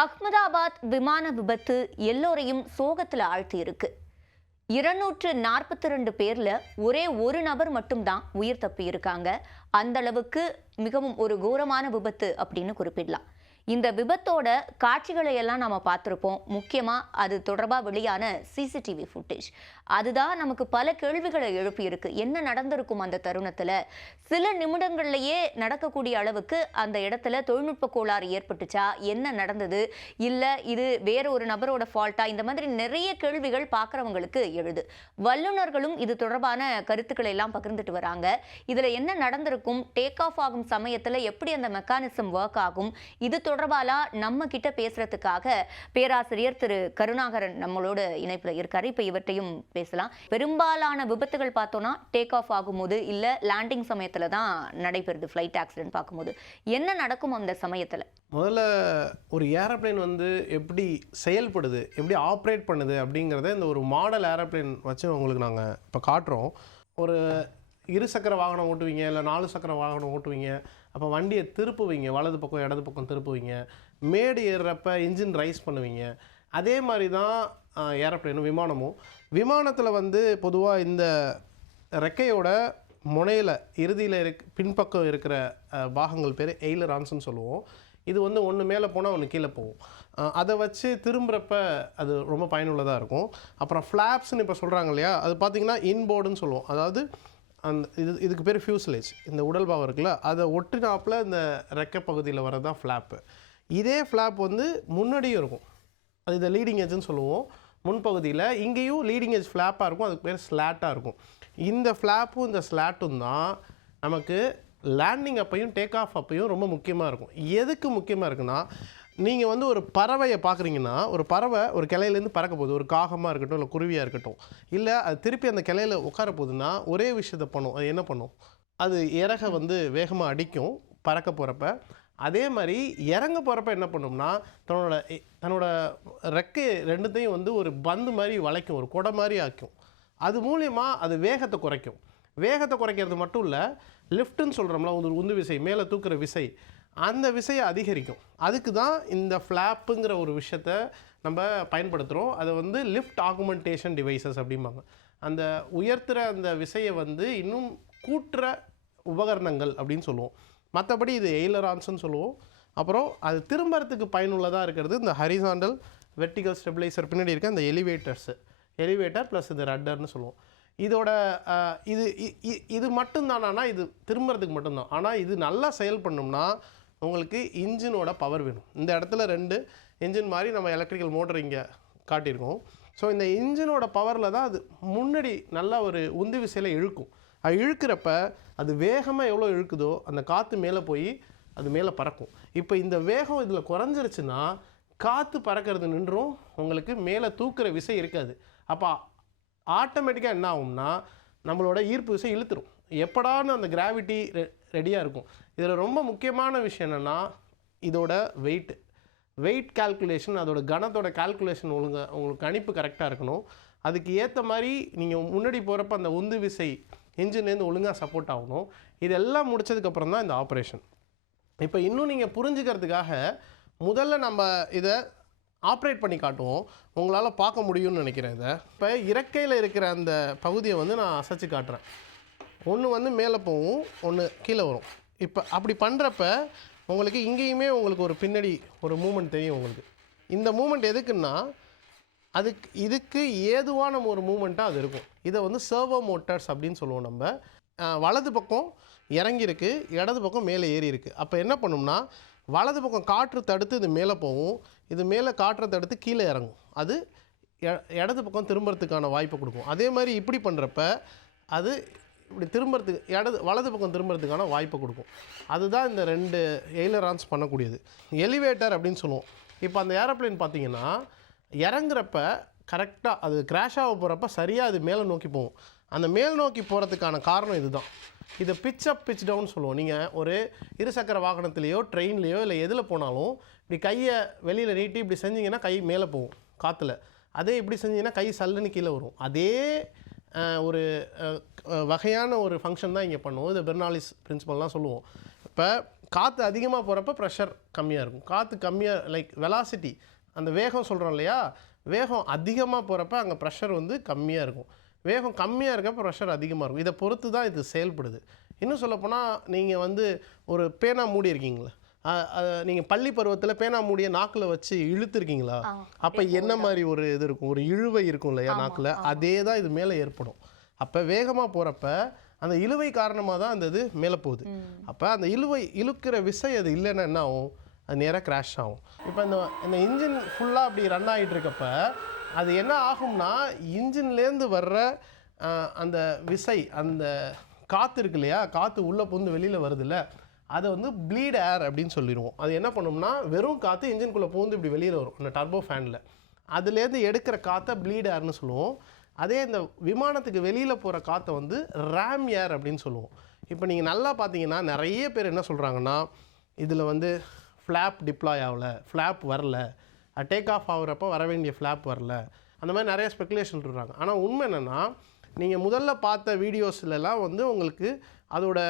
அஹ்மதாபாத் விமான விபத்து எல்லோரையும் சோகத்தில் ஆழ்த்தியிருக்கு. 242 பேர்ல ஒரே ஒரு நபர் மட்டும்தான் உயிர் தப்பி இருக்காங்க. அந்த அளவுக்கு மிகவும் ஒரு கோரமான விபத்து அப்படின்னு குறிப்பிடலாம். இந்த விபத்தோட காட்சிகளை எல்லாம் நாம பார்த்திருப்போம். முக்கியமா அது தொடர்பா வெளியான சிசிடிவி ஃபுட்டேஜ் அதுதான் நமக்கு பல கேள்விகளை எழுப்பியிருக்கு. என்ன நடந்திருக்கும் அந்த தருணத்துல? சில நிமிடங்கள்லயே நடக்கக்கூடிய அளவுக்கு அந்த இடத்துல தொழில்நுட்ப கோளாறு ஏற்பட்டுச்சா? என்ன நடந்தது? இல்ல இது வேற ஒரு நபரோட ஃபால்ட்டா? இந்த மாதிரி நிறைய கேள்விகள் பார்க்கறவங்களுக்கு எழுது. வல்லுநர்களும் இது தொடர்பான கருத்துக்களை எல்லாம் பகிர்ந்துட்டு வராங்க. இதுல என்ன நடந்திருக்கும்? டேக் ஆஃப் ஆகும் சமயத்துல எப்படி அந்த மெக்கானிசம் ஒர்க் ஆகும்? இது தொடர்பாலா நம்ம கிட்ட பேசுறதுக்காக பேராசிரியர் திரு கருணாகரன் நம்மளோட இணைப்புல இருக்காரு. இப்ப இவற்றையும் பேசலாம். பெரும்பாலான விபத்துகள் பார்த்தோம்னா டேக் ஆஃப் ஆகும்போது இல்ல லேண்டிங் சமயத்துல தான் நடைபெறுது. ஃபிளைட் ஆக்சிடென்ட் பார்க்கும்போது என்ன நடக்கும் அந்த சமயத்துல? முதல்ல ஒரு ஏரோப்ளேன் வந்து எப்படி செயல்படுது, எப்படி ஆப்ரேட் பண்ணுது அப்படிங்கிறத இந்த ஒரு மாடல் ஏரோப்ளேன் வச்சு உங்களுக்கு நாங்கள் இப்போ காட்டுறோம். ஒரு இருசக்கர வாகனம் ஓட்டுவீங்க, இல்லை 4 சக்கர வாகனம் ஓட்டுவீங்க. அப்போ வண்டியை திருப்புவீங்க, வலது பக்கம் இடது பக்கம் திருப்புவீங்க. மேடு ஏறுறப்ப இன்ஜின் ரைஸ் பண்ணுவீங்க. அதே மாதிரி தான் ஏரோப்ளேனும் விமானமும். விமானத்தில் வந்து பொதுவாக இந்த ரெக்கையோட முனையில் இறுதியில் பின்பக்கம் இருக்கிற பாகங்கள் பேர் எய்லரான்ஸ்னு சொல்லுவோம். இது வந்து ஒன்று மேலே போனால் ஒன்று கீழே போகும். அதை வச்சு திரும்புகிறப்ப அது ரொம்ப பயனுள்ளதாக இருக்கும். அப்புறம் ஃப்ளாப்ஸ்ன்னு இப்போ சொல்கிறாங்க இல்லையா, அது பார்த்திங்கன்னா இன்போர்டுன்னு சொல்லுவோம். அதாவது அந்த இதுக்கு பேர் ஃபியூஸ்லேஜ். இந்த உடல் பாகம் இருக்குல்ல, அதை ஒட்டினாப்பில் இந்த ரெக்கை பகுதியில் வரது தான் ஃப்ளாப்பு. இதே ஃப்ளாப் வந்து முன்னாடியும் இருக்கும். அது இதை லீடிங் எஜ்ஜுன்னு சொல்லுவோம். முன்பகுதியில் இங்கேயும் லீடிங் எஜ் ஃப்ளாப்பாக இருக்கும். அதுக்கு பேர் ஸ்லாட்டாக இருக்கும். இந்த ஃப்ளாப்பும் இந்த ஸ்லாட்டும் தான் நமக்கு லேண்டிங் அப்பையும் டேக் ஆஃப் அப்பையும் ரொம்ப முக்கியமாக இருக்கும். எதுக்கு முக்கியமாக இருக்குன்னா, நீங்கள் வந்து ஒரு பறவையை பார்க்குறீங்கன்னா, ஒரு பறவை ஒரு கிளையிலேருந்து பறக்க போகுது. ஒரு காகமாக இருக்கட்டும், இல்லை குருவியாக இருக்கட்டும், இல்லை அது திருப்பி அந்த கிளையில் உட்கார போகுதுன்னா ஒரே விஷயத்தை பண்ணும். அது என்ன பண்ணும்? அது இறகை வந்து வேகமாக அடிக்கும் பறக்க போகிறப்ப. அதே மாதிரி இறங்க போகிறப்ப என்ன பண்ணும்னா, தன்னோட ரெக்கை ரெண்டுத்தையும் வந்து ஒரு பந்து மாதிரி வளைக்கும், ஒரு கொடை மாதிரி ஆக்கும். அது மூலியமாக அது வேகத்தை குறைக்கும். வேகத்தை குறைக்கிறது மட்டும் இல்லை, லிஃப்ட்டுன்னு சொல்கிறோம்ல, ஒரு உந்து விசை, மேலே தூக்குற விசை, அந்த விசையை அதிகரிக்கும். அதுக்கு தான் இந்த ஃப்ளாப்புங்கிற ஒரு விஷயத்தை நம்ம பயன்படுத்துகிறோம். அதை வந்து லிஃப்ட் ஆகுமெண்டேஷன் டிவைசஸ் அப்படிம்பாங்க. அந்த உயர்த்துகிற அந்த விசையை வந்து இன்னும் கூட்டுற உபகரணங்கள் அப்படின்னு சொல்லுவோம். மற்றபடி இது எய்லரான்ஸ்ன்னு சொல்லுவோம். அப்புறம் அது திரும்பறதுக்கு பயனுள்ளதாக இருக்கிறது இந்த ஹரிசாண்டல் வெர்டிகல் ஸ்டெபிளைசர் பின்னாடி இருக்க இந்த எலிவேட்டர் ப்ளஸ் இது ரட்டர்னு சொல்லுவோம். இதோட இது மட்டும்தானா? இது திரும்புறதுக்கு மட்டும்தான். ஆனால் இது நல்லா செயல்படணும்னா உங்களுக்கு இன்ஜினோட பவர் வேணும். இந்த இடத்துல 2 இன்ஜின் மாதிரி நம்ம எலக்ட்ரிக்கல் மோட்டர் இங்கே காட்டியிருக்கோம். ஸோ இந்த இன்ஜினோட பவரில் தான் அது முன்னாடி நல்லா ஒரு உந்து விசையில் இழுக்கும். அது இழுக்கிறப்ப அது வேகமாக எவ்வளோ இழுக்குதோ அந்த காற்று மேலே போய் அது மேலே பறக்கும். இப்போ இந்த வேகம் இதில் குறைஞ்சிருச்சுன்னா காற்று பறக்கிறது நின்றும், உங்களுக்கு மேலே தூக்குற விசை இருக்காது. அப்போ ஆட்டோமேட்டிக்காக என்ன ஆகும்னா, நம்மளோட ஈர்ப்பு விசை இழுத்துரும். எப்படான்னு அந்த கிராவிட்டி ரெடியாக இருக்கும். இதில் ரொம்ப முக்கியமான விஷயம் என்னென்னா, இதோட வெயிட் கால்குலேஷன், அதோட கனத்தோட கால்குலேஷன் உங்களுக்கு கணிப்பு கரெக்டாக இருக்கணும். அதுக்கு ஏற்ற மாதிரி நீங்கள் முன்னாடி போகிறப்ப அந்த உந்து விசை இன்ஜின்லேருந்து ஒழுங்காக சப்போர்ட் ஆகணும். இதெல்லாம் முடித்ததுக்கப்புறம் தான் இந்த ஆப்ரேஷன். இப்போ இன்னும் நீங்கள் புரிஞ்சுக்கிறதுக்காக முதல்ல நம்ம இதை ஆப்ரேட் பண்ணி காட்டுவோம். உங்களால் பார்க்க முடியும்னு நினைக்கிறேன். இதை இப்போ இறக்கையில் இருக்கிற அந்த பகுதியை வந்து நான் அசைச்சு காட்டுறேன். ஒன்று வந்து மேலே போகும், ஒன்று கீழே வரும். இப்போ அப்படி பண்ணுறப்ப உங்களுக்கு இங்கேயுமே உங்களுக்கு ஒரு பின்னாடி ஒரு மூமெண்ட் தெரியும். உங்களுக்கு இந்த மூமெண்ட் எதுக்குன்னா, இதுக்கு ஏதுவான ஒரு மூமெண்ட்டாக அது இருக்கும். இதை வந்து சர்வோ மோட்டர்ஸ் அப்படின்னு சொல்லுவோம். நம்ம வலது பக்கம் இறங்கியிருக்கு, இடது பக்கம் மேலே ஏறி இருக்குது. அப்போ என்ன பண்ணும்னா, வலது பக்கம் காற்று தடுத்து இது மேலே போகும், இது மேலே காற்றை தடுத்து கீழே இறங்கும். அது இடது பக்கம் திரும்புறதுக்கான வாய்ப்பை கொடுக்கும். அதே மாதிரி இப்படி பண்ணுறப்ப அது இப்படி திரும்புறதுக்கு வலது பக்கம் திரும்புறதுக்கான வாய்ப்பை கொடுக்கும். அதுதான் இந்த 2 எய்லரான்ஸ் பண்ணக்கூடியது. எலிவேட்டர் அப்படின்னு சொல்லுவோம். இப்போ அந்த ஏரோப்ளேன் பார்த்தீங்கன்னா இறங்குறப்ப கரெக்டாக அது கிராஷ் ஆக போகிறப்ப சரியாக அது மேலே நோக்கி போகும். அந்த மேல் நோக்கி போகிறதுக்கான காரணம் இதுதான். இதை பிச் அப் பிச் டவுன் சொல்லுவோம். நீங்கள் ஒரு இருசக்கர வாகனத்துலேயோ ட்ரெயின்லேயோ இல்லை எதில் போனாலும் இப்படி கையை வெளியில் நீட்டி இப்படி செஞ்சிங்கன்னா கை மேலே போகும் காற்றுல. அதே இப்படி செஞ்சிங்கன்னா கை சல்லுன்னு கீழே வரும். அதே ஒரு வகையான ஒரு ஃபங்க்ஷன் தான் இங்கே பண்ணுவோம். இது பெர்னாலிஸ் பிரின்சிபல்லாம் சொல்லுவோம். இப்போ காற்று அதிகமாக போகிறப்ப ப்ரெஷர் கம்மியாக இருக்கும். காற்று கம்மியாக லைக் வெலாசிட்டி அந்த வேகம் சொல்கிறோம் இல்லையா, வேகம் அதிகமாக போகிறப்ப அங்கே ப்ரெஷர் வந்து கம்மியாக இருக்கும். வேகம் கம்மியாக இருக்கப்ப ப்ரெஷர் அதிகமாக இருக்கும். இதை பொறுத்து தான் இது செயல்படுது. இன்னும் சொல்லப்போனால் நீங்கள் வந்து ஒரு பேனா மூடி இருக்கீங்களா, நீங்கள் பள்ளி பருவத்தில் பேனா மூடிய நாக்கில் வச்சு இழுத்துருக்கீங்களா, அப்போ என்ன மாதிரி ஒரு இது இருக்கும், ஒரு இழுவை இருக்கும் இல்லையா நாக்கில், அதே தான் இது மேலே ஏற்படும். அப்போ வேகமாக போகிறப்ப அந்த இழுவை காரணமாக தான் அந்த இது மேலே போகுது. அப்போ அந்த இழுக்கிற விசை அது இல்லைன்னா என்ன ஆகும், அது நேராக கிராஷ் ஆகும். இப்போ இந்த இன்ஜின் ஃபுல்லாக அப்படி ரன் ஆகிட்டு இருக்கப்ப அது என்ன ஆகும்னா, இன்ஜின்லேருந்து வர்ற அந்த விசை, அந்த காற்று இருக்கு இல்லையா, காற்று உள்ளே புகுந்து வெளியில் வருதுல்ல, அதை வந்து ப்ளீட் ஏர் அப்படின்னு சொல்லிடுவோம். அது என்ன பண்ணோம்னா, வெறும் காற்று இன்ஜின்குள்ளே புகுந்து இப்படி வெளியில் வரும் இந்த டர்போ ஃபேனில், அதுலேருந்து எடுக்கிற காற்றை ப்ளீட் ஏர்னு சொல்லுவோம். அதே இந்த விமானத்துக்கு வெளியில் போகிற காற்றை வந்து ரேம் ஏர் அப்படின்னு சொல்லுவோம். இப்போ நீங்கள் நல்லா பார்த்தீங்கன்னா நிறைய பேர் என்ன சொல்கிறாங்கன்னா, இதில் வந்து ஃப்ளாப் டிப்ளாய் ஆகலை, ஃப்ளாப் வரல, டேக் ஆஃப் ஆகுறப்போ வர வேண்டிய ஃப்ளாப் வரல, அந்த மாதிரி நிறைய ஸ்பெக்குலேஷன் இருக்காங்க. ஆனால் உண்மை என்னென்னா, நீங்கள் முதல்ல பார்த்த வீடியோஸ்லாம் வந்து உங்களுக்கு அதோட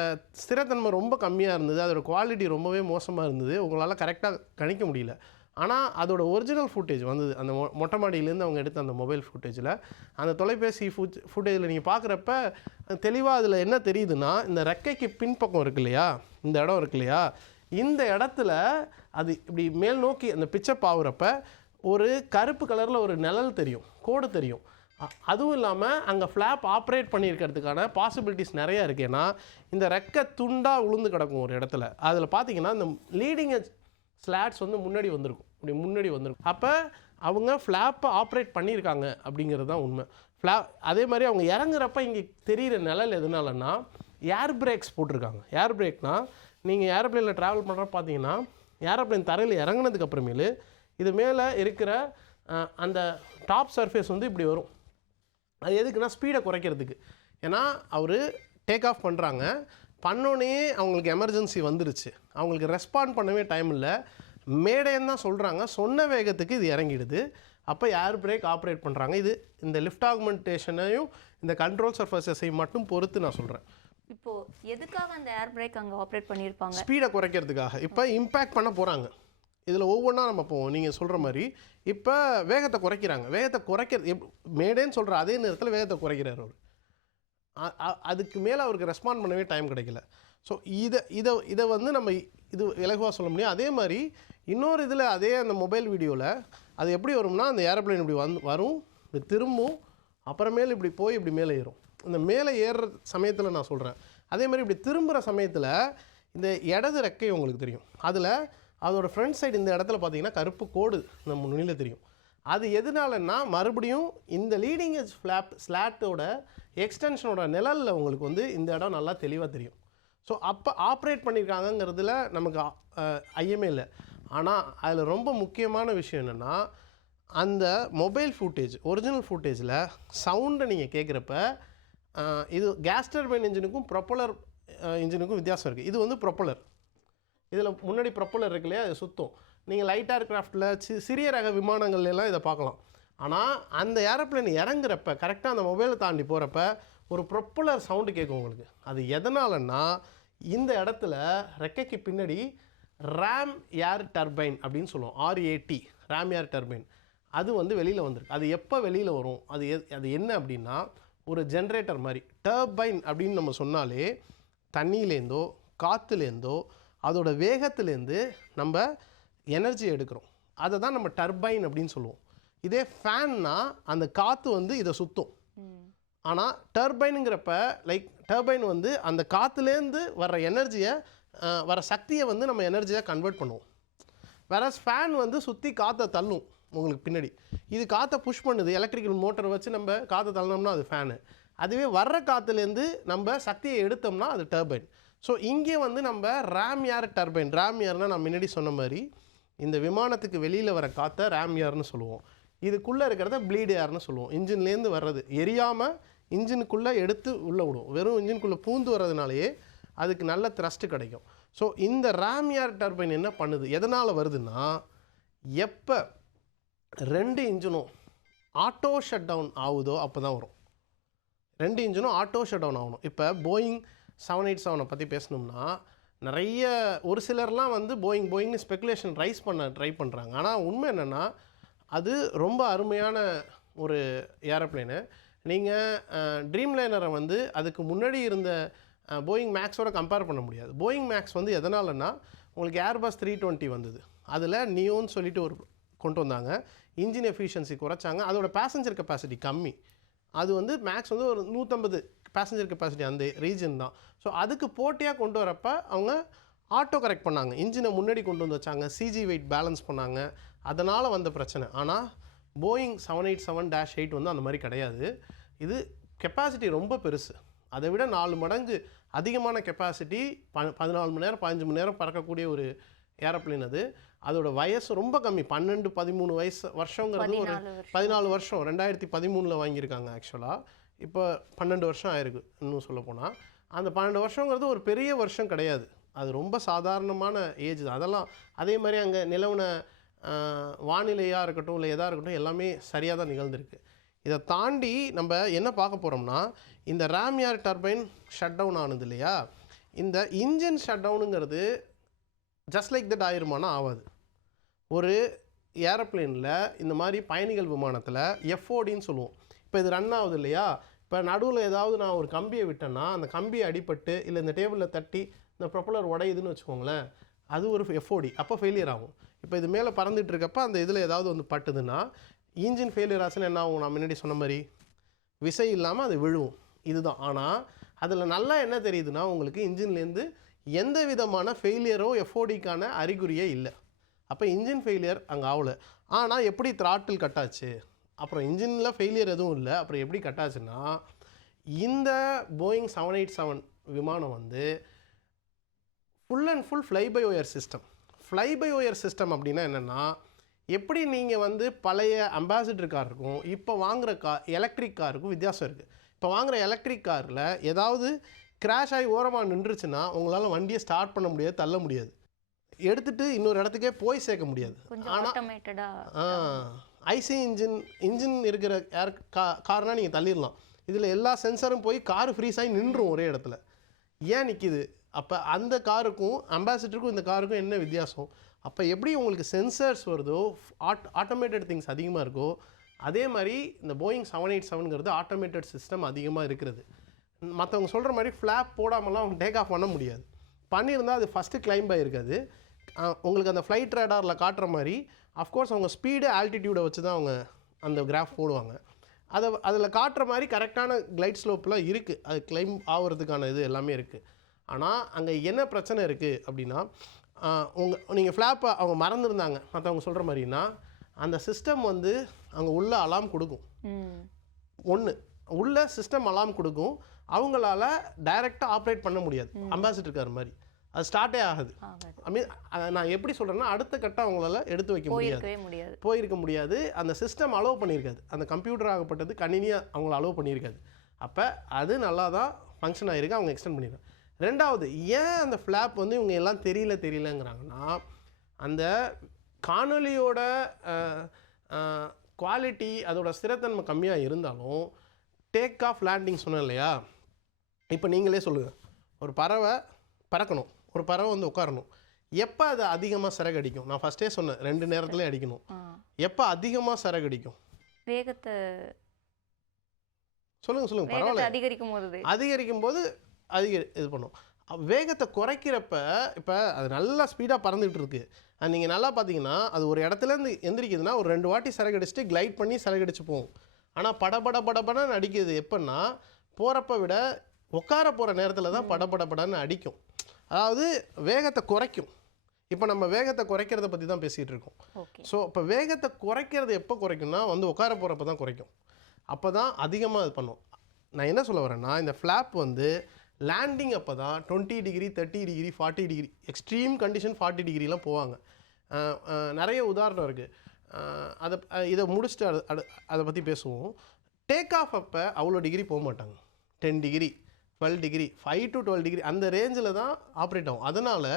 ஸ்திரத்தன்மை ரொம்ப கம்மியாக இருந்தது, அதோட குவாலிட்டி ரொம்பவே மோசமாக இருந்தது, உங்களால் கரெக்டாக கணிக்க முடியல. ஆனால் அதோட ஒரிஜினல் ஃபுட்டேஜ் வந்தது அந்த மொட்டை மாடியிலேருந்து அவங்க எடுத்த அந்த மொபைல் ஃபுட்டேஜில், அந்த தொலைபேசி ஃபுட்டேஜில் நீங்கள் பார்க்குறப்ப தெளிவாக அதில் என்ன தெரியுதுன்னா, இந்த ரெக்கைக்கு பின்பக்கம் இருக்கு இல்லையா, இந்த இடம் இருக்கு இல்லையா, இந்த இடத்துல அது இப்படி மேல் நோக்கி அந்த பிச்சப் ஆகுறப்ப ஒரு கருப்பு கலரில் ஒரு நிழல் தெரியும், கோடு தெரியும். அதுவும் இல்லாமல் அங்கே ஃப்ளாப் ஆப்ரேட் பண்ணியிருக்கிறதுக்கான பாசிபிலிட்டிஸ் நிறையா இருக்குது. ஏன்னா இந்த ரெக்கை துண்டாக உளுந்து கிடக்கும் ஒரு இடத்துல, அதில் பார்த்தீங்கன்னா இந்த லீடிங் எட்ஜ் ஸ்லாட்ஸ் வந்து முன்னாடி வந்திருக்கும், இப்படி முன்னாடி வந்திருக்கும். அப்போ அவங்க ஃப்ளாப்பை ஆப்ரேட் பண்ணியிருக்காங்க அப்படிங்கிறது தான் உண்மை. அதே மாதிரி அவங்க இறங்குறப்ப இங்கே தெரிகிற நிழல் எதனாலன்னா, ஏர் பிரேக்ஸ் போட்டிருக்காங்க. ஏர் பிரேக்னால் நீங்கள் ஏரோப்ளேனில் ட்ராவல் பண்ணுறப்ப பார்த்தீங்கன்னா, ஏரோப்ளேன் தரையில் இறங்கினதுக்கு அப்புறமேலு இது மேலே இருக்கிற அந்த டாப் சர்ஃபேஸ் வந்து இப்படி வரும். அது எதுக்குன்னா ஸ்பீடை குறைக்கிறதுக்கு. ஏன்னா அவர் டேக் ஆஃப் பண்ணுறாங்க, பண்ணோன்னே அவங்களுக்கு எமர்ஜென்சி வந்துருச்சு, அவங்களுக்கு ரெஸ்பாண்ட் பண்ணவே டைம் இல்லை, மேடேன்னு தான் சொல்கிறாங்க, சொன்ன வேகத்துக்கு இது இறங்கிடுது. அப்போ ஏர் பிரேக் ஆப்ரேட் பண்ணுறாங்க. இது இந்த லிஃப்ட் ஆகுமெண்டேஷனையும் இந்த கண்ட்ரோல் சர்ஃபேஸஸையும் மட்டும் பொறுத்து நான் சொல்கிறேன். இப்போது எதுக்காக அந்த ஏர் பிரேக் அங்கே ஆப்ரேட் பண்ணியிருப்பாங்க? ஸ்பீடை குறைக்கிறதுக்காக. இப்போ இம்பேக்ட் பண்ண போகிறாங்க, இதில் ஒவ்வொன்றா நம்ம போவோம். நீங்கள் சொல்கிற மாதிரி இப்போ வேகத்தை குறைக்கிறாங்க. வேகத்தை குறைக்கிறது மேடேன்னு சொல்கிற அதே நேரத்தில் வேகத்தை குறைக்கிறார் அவர். அதுக்கு மேலே அவருக்கு ரெஸ்பாண்ட் பண்ணவே டைம் கிடைக்கல. ஸோ இதை வந்து நம்ம இது இலகுவாக சொல்ல முடியும். அதே மாதிரி இன்னொரு இதில் அதே அந்த மொபைல் வீடியோவில் அது எப்படி வரும்னா, அந்த ஏரோப்ளேன் இப்படி வரும், இப்படி திரும்பும், அப்புறமேல இப்படி போய் இப்படி மேலே ஏறும். இந்த மேலே ஏறுற சமயத்தில் நான் சொல்கிறேன். அதே மாதிரி இப்படி திரும்புகிற சமயத்தில் இந்த இடது ரெக்கை உங்களுக்கு தெரியும், அதில் அதோட ஃப்ரண்ட் சைடு இந்த இடத்துல பார்த்தீங்கன்னா கருப்பு கோடு நம்ம நுனியில் தெரியும். அது எதனாலன்னா, மறுபடியும் இந்த லீடிங் எட்ஜ் ஸ்லாட்டோட எக்ஸ்டென்ஷனோட நிழலில் உங்களுக்கு வந்து இந்த இடம் நல்லா தெளிவாக தெரியும். ஸோ அப்போ ஆப்ரேட் பண்ணியிருக்காங்கங்கிறதுல நமக்கு ஐயமே இல்லை. ஆனால் அதில் ரொம்ப முக்கியமான விஷயம் என்னென்னா, அந்த மொபைல் ஃபுட்டேஜ் ஒரிஜினல் ஃபுட்டேஜில் சவுண்டை நீங்கள் கேட்குறப்ப இது கேஸ் டர்பைன் இன்ஜினுக்கும் ப்ரொப்பலர் இன்ஜினுக்கும் வித்தியாசம் இருக்குது. இது வந்து ப்ரொப்பலர், இதில் முன்னாடி ப்ரொப்பலர் இருக்கு இல்லையா, அது சுத்தம். நீங்கள் லைட் ஏர்க்ராஃப்டில் சிறிய ரக விமானங்கள்லாம் இதை பார்க்கலாம். ஆனால் அந்த ஏரோப்ளேன் இறங்குறப்ப கரெக்டாக அந்த மொபைலை தாண்டி போகிறப்ப ஒரு ப்ரொப்பலர் சவுண்டு கேட்கும் உங்களுக்கு. அது எதனாலன்னா, இந்த இடத்துல ரெக்கைக்கு பின்னாடி ரேம் ஏர் டர்பைன் அப்படின்னு சொல்லுவோம், RAT, ரேம் ஏர் டர்பைன். அது வந்து வெளியில் வந்திருக்கு. அது எப்போ வெளியில் வரும், அது என்ன அப்படின்னா, ஒரு ஜென்ரேட்டர் மாதிரி. டர்பைன் அப்படின்னு நம்ம சொன்னாலே தண்ணியிலேருந்தோ காற்றுலேருந்தோ அதோட வேகத்துலேருந்து நம்ம எனர்ஜி எடுக்கிறோம், அதை தான் நம்ம டர்பைன் அப்படின்னு சொல்லுவோம். இதே ஃபேன்னா அந்த காற்று வந்து இதை சுற்றும். ஆனால் டர்பைனுங்கிறப்ப டர்பைன் வந்து அந்த காற்றுலேருந்து வர்ற எனர்ஜியை, வர சக்தியை வந்து நம்ம எனர்ஜியாக கன்வெர்ட் பண்ணுவோம். வேற ஃபேன் வந்து சுற்றி காற்றை தள்ளும் உங்களுக்கு பின்னாடி. இது காற்றை புஷ் பண்ணுது, எலக்ட்ரிக்கல் மோட்டரை வச்சு நம்ம காற்றை தள்ளணும்னா அது ஃபேனு. அதுவே வர்ற காற்றுலேருந்து நம்ம சக்தியை எடுத்தோம்னா அது டர்பைன். ஸோ இங்கே வந்து நம்ம ரேம் ஏர் டர்பைன், ரேம் ஏர்னால் நான் முன்னாடி சொன்ன மாதிரி இந்த விமானத்துக்கு வெளியில் வர காற்றை ரேம் ஏர்னு சொல்லுவோம். இதுக்குள்ளே இருக்கிறத ப்ளீட் ஏர்னு சொல்லுவோம். இன்ஜின்லேருந்து வர்றது எரியாமல் இன்ஜினுக்குள்ளே எடுத்து உள்ளே விடுவோம். வெறும் இன்ஜினுக்குள்ளே பூந்து வர்றதுனாலேயே அதுக்கு நல்ல த்ரஸ்ட்டு கிடைக்கும். ஸோ இந்த ரேம் ஏர் டர்பைன் என்ன பண்ணுது, எதனால் வருதுன்னா, எப்போ 2 இன்ஜினும் ஆட்டோ ஷட் டவுன் ஆகுதோ அப்போ தான் வரும். 2 இன்ஜினும் ஆட்டோ ஷட் டவுன் ஆகணும். இப்போ போயிங் 787 பற்றி பேசணும்னா நிறைய ஒரு சிலர்லாம் வந்து போயிங்னு ஸ்பெகுலேஷன் ரைஸ் பண்ண ட்ரை பண்ணுறாங்க. ஆனால் உண்மை என்னென்னா அது ரொம்ப அருமையான ஒரு ஏரோப்ளேனு. நீங்கள் ட்ரீம்லைனரை வந்து அதுக்கு முன்னாடி இருந்த போயிங் மேக்ஸோட கம்பேர் பண்ண முடியாது. போயிங் மேக்ஸ் வந்து எதனாலன்னா உங்களுக்கு ஏர்பஸ் 320 வந்தது, அதில் நியோன்னு சொல்லிட்டு ஒரு கொண்டு வந்தாங்க, இன்ஜின் எஃபிஷியன்சி குறைச்சாங்க, அதோட பேசஞ்சர் கெப்பாசிட்டி கம்மி. அது வந்து மேக்ஸ் வந்து ஒரு 150 பேசஞ்சர் கெப்பாசிட்டி அந்த ரீஜன் தான். ஸோ அதுக்கு போட்டியாக கொண்டு வரப்போ அவங்க ஆட்டோ கரெக்ட் பண்ணாங்க, இன்ஜினை முன்னாடி கொண்டு வந்து வச்சாங்க, சிஜி வெயிட் பேலன்ஸ் பண்ணாங்க, அதனால் வந்த பிரச்சனை. ஆனால் போயிங் 787-8 வந்து அந்த மாதிரி கிடையாது. இது கெப்பாசிட்டி ரொம்ப பெருசு, அதை விட 4 மடங்கு அதிகமான கெப்பாசிட்டி, 14 மணி நேரம் 15 மணி நேரம் பறக்கக்கூடிய ஒரு ஏரோப்ளேன் அது. அதோட வயசு ரொம்ப கம்மி, 12-13 வருஷங்கிறது ஒரு 14 வருஷம் 2013 வாங்கியிருக்காங்க. ஆக்சுவலாக இப்போ 12 வருஷம் ஆயிருக்கு இன்னும் சொல்ல போனால். அந்த 12 வருஷங்கிறது ஒரு பெரிய வருஷம் கிடையாது, அது ரொம்ப சாதாரணமான ஏஜ் தான். அதெல்லாம் அதே மாதிரி அங்கே நிலவுன வானிலையாக இருக்கட்டும் இல்லை எதாக இருக்கட்டும் எல்லாமே சரியாக தான் நிகழ்ந்திருக்கு. இதை தாண்டி நம்ம என்ன பார்க்க போகிறோம்னா, இந்த ராம்யார் டர்பைன் ஷட் டவுன் ஆனது இல்லையா, இந்த இன்ஜின் ஷட் டவுனுங்கிறது ஜஸ்ட் லைக் தட் ஆயிருமானா ஆகாது. ஒரு ஏரோப்ளேனில் இந்த மாதிரி பயணிகள் விமானத்தில் எஃப்ஓடின்னு சொல்லுவோம். இப்போ இது ரன் ஆகுது இல்லையா, இப்போ நடுவில் ஏதாவது நான் ஒரு கம்பியை விட்டேன்னா அந்த கம்பியை அடிபட்டு இல்லை இந்த டேபிளில் தட்டி இந்த ப்ரொப்பலர் உடையுதுன்னு வச்சுக்கோங்களேன், அது ஒரு எஃப்ஓடி, அப்போ ஃபெயிலியர் ஆகும். இப்போ இது மேலே பறந்துட்டு இருக்கப்போ அந்த இதில் ஏதாவது வந்து பட்டுதுன்னா இன்ஜின் ஃபெயிலியர் ஆச்சுன்னா என்ன ஆகும், நான் முன்னாடி சொன்ன மாதிரி விசை இல்லாமல் அது விழுவும், இதுதான். ஆனால் அதில் நல்லா என்ன தெரியுதுன்னா உங்களுக்கு இன்ஜின்லேருந்து எந்த விதமான ஃபெயிலியரோ எஃப்ஓடிக்கான அறிகுறியே இல்லை. அப்போ இன்ஜின் ஃபெயிலியர் அங்கே ஆகலை. ஆனால் எப்படி த்ராட்டில் கட்டாச்சு, அப்புறம் இன்ஜினில் ஃபெயிலியர் எதுவும் இல்லை, அப்புறம் எப்படி கட்டாச்சுன்னா இந்த போயிங் 787 விமானம் வந்து full and full fly by wire system. Fly by wire system அப்படின்னா என்னென்னா, எப்படி நீங்கள் வந்து பழைய அம்பாசிடர் காருக்கும் இப்போ வாங்குகிற எலக்ட்ரிக் காருக்கும் வித்தியாசம் இருக்குது. இப்போ வாங்குகிற எலக்ட்ரிக் காரில் ஏதாவது கிராஷ் ஆகி ஓரமாக நின்றுச்சுன்னா உங்களால் வண்டியை ஸ்டார்ட் பண்ண முடியாது, தள்ள முடியாது, எடுத்துகிட்டு இன்னொரு இடத்துக்கே போய் சேர்க்க முடியாது. ஆனால் ஐசி இன்ஜின் இருக்கிற கார்னால் நீங்கள் தள்ளிடலாம். இதில் எல்லா சென்சரும் போய் காரு ஃப்ரீஸ் ஆகி நின்றும் ஒரே இடத்துல. ஏன் நிற்கிது? அப்போ அந்த காருக்கும் அம்பாசிடருக்கும் இந்த காருக்கும் என்ன வித்தியாசம்? அப்போ எப்படி உங்களுக்கு சென்சர்ஸ் வருதோ, ஆட்டோமேட்டட் திங்ஸ் அதிகமாக இருக்கோ, அதே மாதிரி இந்த போயிங் 787ங்கிறது ஆட்டோமேட்டட் சிஸ்டம் அதிகமாக இருக்கிறது. மற்றவங்க சொல்கிற மாதிரி ஃப்ளாப் போடாமலாம் அவங்க டேக் ஆஃப் பண்ண முடியாது. பண்ணியிருந்தால் அது ஃபஸ்ட்டு கிளைம் ஆகிருக்காது. உங்களுக்கு அந்த ஃப்ளைட் ரேடாரில் காட்டுற மாதிரி அஃப்கோர்ஸ் அவங்க ஸ்பீடு ஆல்டிடியூடை வச்சு தான் அவங்க அந்த கிராஃப் போடுவாங்க. அதில் காட்டுற மாதிரி கரெக்டான கிளைட் ஸ்லோப்லாம் இருக்குது, அது கிளைம் ஆகிறதுக்கான இது எல்லாமே இருக்குது. ஆனால் அங்கே என்ன பிரச்சனை இருக்குது அப்படின்னா, நீங்கள் ஃப்ளாப்பை அவங்க மறந்துருந்தாங்க மற்றவங்க சொல்கிற மாதிரினா, அந்த சிஸ்டம் வந்து அங்கே உள்ள அலாம் கொடுக்கும். ஒன்று உள்ள சிஸ்டம் அலாம் கொடுக்கும், அவங்களால டைரெக்டாக ஆப்ரேட் பண்ண முடியாது அம்பாசிடர் கார் மாதிரி, அது ஸ்டார்ட்டே ஆகுது. ஐ மீன் நான் எப்படி சொல்கிறேன்னா, அடுத்த கட்டம் அவங்களால எடுத்து வைக்க போயிருக்க முடியாது. அந்த சிஸ்டம் அலோவ் பண்ணியிருக்காது, அந்த கம்ப்யூட்டர் ஆகப்பட்டது கணினியாக அவங்கள அலோவ் பண்ணியிருக்காது. அப்போ அது நல்லா தான் ஃபங்க்ஷன் ஆகிருக்கு, அவங்க எக்ஸ்டெண்ட் பண்ணியிருக்காங்க. ரெண்டாவது, ஏன் அந்த ஃப்ளாப் வந்து இவங்க எல்லாம் தெரியலங்கிறாங்கன்னா, அந்த காணொலியோட குவாலிட்டி அதோட ஸ்திரத்தன்மை கம்மியாக இருந்தாலும் டேக் ஆஃப் லேண்டிங் சொன்னேன் இல்லையா, இப்போ நீங்களே சொல்லுங்கள், ஒரு பறவை பறக்கணும், ஒரு பறவை வந்து உட்காரணும், எப்போ அது அதிகமாக சிறகு அடிக்கும்? நான் ஃபஸ்ட்டே சொன்னேன் 2 நேரத்துலேயும் அடிக்கணும். எப்போ அதிகமாக சிறகு அடிக்கும்? வேகத்தை சொல்லுங்கள் பரவாயில்ல, அதிகரிக்கும் போது இது பண்ணும். வேகத்தை குறைக்கிறப்ப இப்போ அது நல்லா ஸ்பீடாக பறந்துகிட்டு இருக்கு, அது நீங்கள் நல்லா பார்த்தீங்கன்னா அது ஒரு இடத்துலேருந்து எந்திரிக்குதுன்னா ஒரு 2 வாட்டி சிறகடிச்சிட்டு கிளைட் பண்ணி சிறகடிச்சு போகும். ஆனால் படபடன்னு அடிக்குது எப்போன்னா, போகிறப்ப விட உட்கார போகிற நேரத்தில் தான் படபடன்னு அடிக்கும். அதாவது வேகத்தை குறைக்கும். இப்போ நம்ம வேகத்தை குறைக்கிறத பற்றி தான் பேசிகிட்டு இருக்கோம். ஸோ இப்போ வேகத்தை குறைக்கிறது எப்போ குறைக்கும்னா வந்து உட்கார போகிறப்ப தான் குறைக்கும், அப்போ தான் அதிகமாக இது பண்ணும். நான் என்ன சொல்ல வரேன்னா, இந்த ஃப்ளாப் வந்து லேண்டிங் அப்போ தான் 20 degree 30 degree 40 degree extreme condition 40 டிகிரிலாம் போவாங்க. நிறைய உதாரணம் இருக்குது, இதை முடிச்சுட்டு அதை பற்றி பேசுவோம். டேக் ஆஃப் அப்போ அவ்வளோ டிகிரி போக மாட்டாங்க, 10 டிகிரி 12 டிகிரி 5 to 12 டிகிரி அந்த ரேஞ்சில் தான் ஆப்ரேட் ஆகும். அதனால்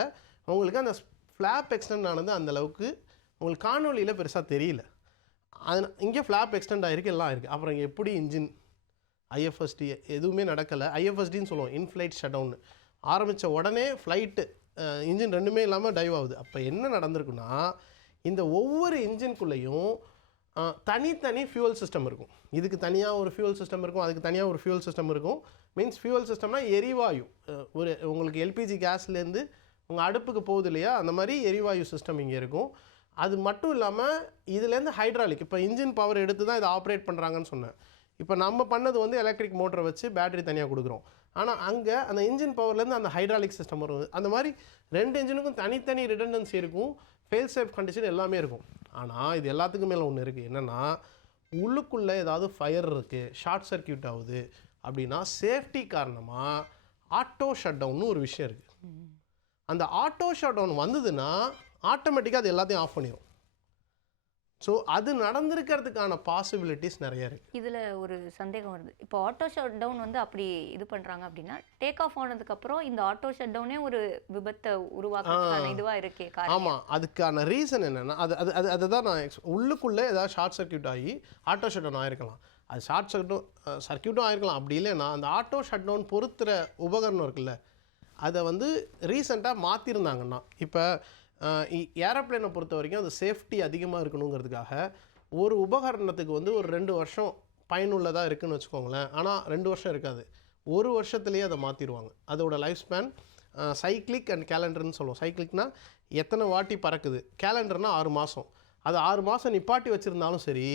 உங்களுக்கு அந்த ஃப்ளாப் எக்ஸ்டெண்ட் ஆனது அந்தளவுக்கு உங்களுக்கு காணொலியில் பெருசாக தெரியல. அது இங்கே ஃப்ளாப் எக்ஸ்டெண்ட் ஆகிருக்கு, எல்லாம் இருக்குது. அப்புறம் எப்படி இன்ஜின் ஐஎஃப்எஸ்டி எதுவுமே நடக்கலை, ஐஎஃப்எஸ்டின்னு சொல்லுவோம், இன்ஃப்ளைட் ஷட் டவுன் ஆரம்பித்த உடனே ஃப்ளைட்டு இன்ஜின் ரெண்டுமே இல்லாமல் டைவ் ஆகுது. அப்போ என்ன நடந்திருக்குன்னா, இந்த ஒவ்வொரு இன்ஜின்குள்ளேயும் தனித்தனி ஃபியூவல் சிஸ்டம் இருக்கும். இதுக்கு தனியாக ஒரு ஃபியூவல் சிஸ்டம் இருக்கும், அதுக்கு தனியாக ஒரு ஃபியூவல் சிஸ்டம் இருக்கும். மீன்ஸ் ஃபியூவல் சிஸ்டம்னா எரிவாயு, ஒரு உங்களுக்கு எல்பிஜி கேஸ்லேருந்து உங்கள் அடுப்புக்கு போகுது இல்லையா, அந்த மாதிரி எரிவாயு சிஸ்டம் இங்கே இருக்கும். அது மட்டும் இல்லாமல் இதுலேருந்து ஹைட்ராலிக், இப்போ இன்ஜின் பவர் எடுத்து தான் இதை ஆப்ரேட் பண்ணுறாங்கன்னு சொன்னேன். இப்போ நம்ம பண்ணது வந்து எலக்ட்ரிக் மோட்டரை வச்சு பேட்டரி தனியாக கொடுக்குறோம். ஆனால் அங்கே அந்த இன்ஜின் பவர்லேருந்து அந்த ஹைட்ராலிக் சிஸ்டம் வரும். அந்த மாதிரி 2 இன்ஜினுக்கும் தனித்தனி ரிடண்டன்சி இருக்கும், ஃபெயில் சேஃப் கண்டிஷன் எல்லாமே இருக்கும். ஆனால் இது எல்லாத்துக்கும் மேலே ஒன்று இருக்குது. என்னென்னா, உள்ளுக்குள்ளே ஏதாவது ஃபயர் இருக்குது, ஷார்ட் சர்க்கியூட் ஆகுது அப்படின்னா சேஃப்டி காரணமாக ஆட்டோ ஷட் டவுன்னு ஒரு விஷயம் இருக்குது. அந்த ஆட்டோ ஷட் டவுன் வந்ததுன்னா ஆட்டோமேட்டிக்காக அது எல்லாத்தையும் ஆஃப் பண்ணிடும். ஸோ அது நடந்திருக்கிறதுக்கான பாசிபிலிட்டிஸ் நிறைய இருக்குது. இதில் ஒரு சந்தேகம் வருது. இப்போ ஆட்டோ ஷட் டவுன் வந்து அப்படி இது பண்ணுறாங்க அப்படின்னா, டேக் ஆஃப் ஆனதுக்கப்புறம் இந்த ஆட்டோ ஷட் டவுனே ஒரு விபத்தை உருவாக்குறதுக்கான இதுவாக இருக்கே காரணம். ஆமாம், அதுக்கான ரீசன் என்னென்னா, அதுதான் நான் உள்ளுக்குள்ளே ஏதாவது ஷார்ட் சர்க்கியூட் ஆகி ஆட்டோ ஷட் டவுன் ஆகிருக்கலாம். அது ஷார்ட் சர்க்கியூட்டும் ஆகிருக்கலாம். அப்படி இல்லைன்னா அந்த ஆட்டோ ஷட் டவுன் பொறுத்துகிற உபகரணம் இருக்குல்ல, அதை வந்து ரீசெண்டாக மாற்றிருந்தாங்கன்னா, இப்போ ஏரோப்ளேனை பொறுத்த வரைக்கும் அது சேஃப்டி அதிகமாக இருக்கணுங்கிறதுக்காக ஒரு உபகரணத்துக்கு வந்து ஒரு 2 வருஷம் பயனுள்ளதாக இருக்குதுன்னு வச்சுக்கோங்களேன். ஆனால் 2 வருஷம் இருக்காது, 1 வருஷத்துலேயே அதை மாற்றிடுவாங்க. அதோட லைஃப் ஸ்பேன் சைக்கிளிக் அண்ட் கேலண்டர்னு சொல்லுவோம். சைக்கிளிக்னால் எத்தனை வாட்டி பறக்குது, கேலண்டர்னால் 6 மாதம். அது 6 மாதம் நிப்பாட்டி வச்சுருந்தாலும் சரி,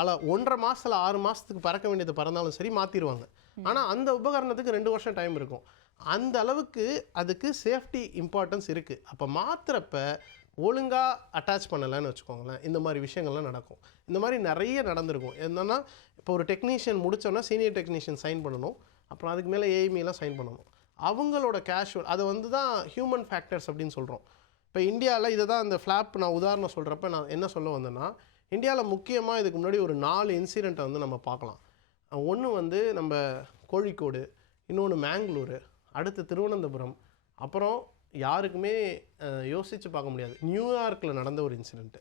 அதில் 1.5 மாதத்தில் 6 மாதத்துக்கு பறக்க வேண்டியது பறந்தாலும் சரி மாற்றிடுவாங்க. ஆனால் அந்த உபகரணத்துக்கு 2 வருஷம் டைம் இருக்கும். அந்த அளவுக்கு அதுக்கு சேஃப்டி இம்பார்ட்டன்ஸ் இருக்குது. அப்போ மாற்றுறப்ப ஒழுங்காக அட்டாச் பண்ணலைன்னு வச்சுக்கோங்களேன், இந்த மாதிரி விஷயங்கள்லாம் நடக்கும். இந்த மாதிரி நிறைய நடந்திருக்கும். என்னென்னா, இப்போ ஒரு டெக்னீஷியன் முடித்தோன்னா சீனியர் டெக்னீஷியன் சைன் பண்ணணும், அப்புறம் அதுக்கு மேலே ஏஎம்இலாம் சைன் பண்ணணும். அவங்களோட கேஷுவல் அதை வந்து தான் ஹியூமன் ஃபேக்டர்ஸ் அப்படின்னு சொல்கிறோம். இப்போ இந்தியாவில் இதை தான் அந்த ஃப்ளாப் நான் உதாரணம் சொல்கிறப்ப நான் என்ன சொல்ல வந்தேன்னா, இந்தியாவில் முக்கியமாக இதுக்கு முன்னாடி ஒரு 4 இன்சிடெண்ட்டை வந்து நம்ம பார்க்கலாம். ஒன்று வந்து நம்ம கோழிக்கோடு, இன்னொன்று மேங்களூர், அடுத்து திருவனந்தபுரம், அப்புறம் யாருக்குமே யோசித்து பார்க்க முடியாது நியூயார்க்கில் நடந்த ஒரு இன்சிடெண்ட்டு.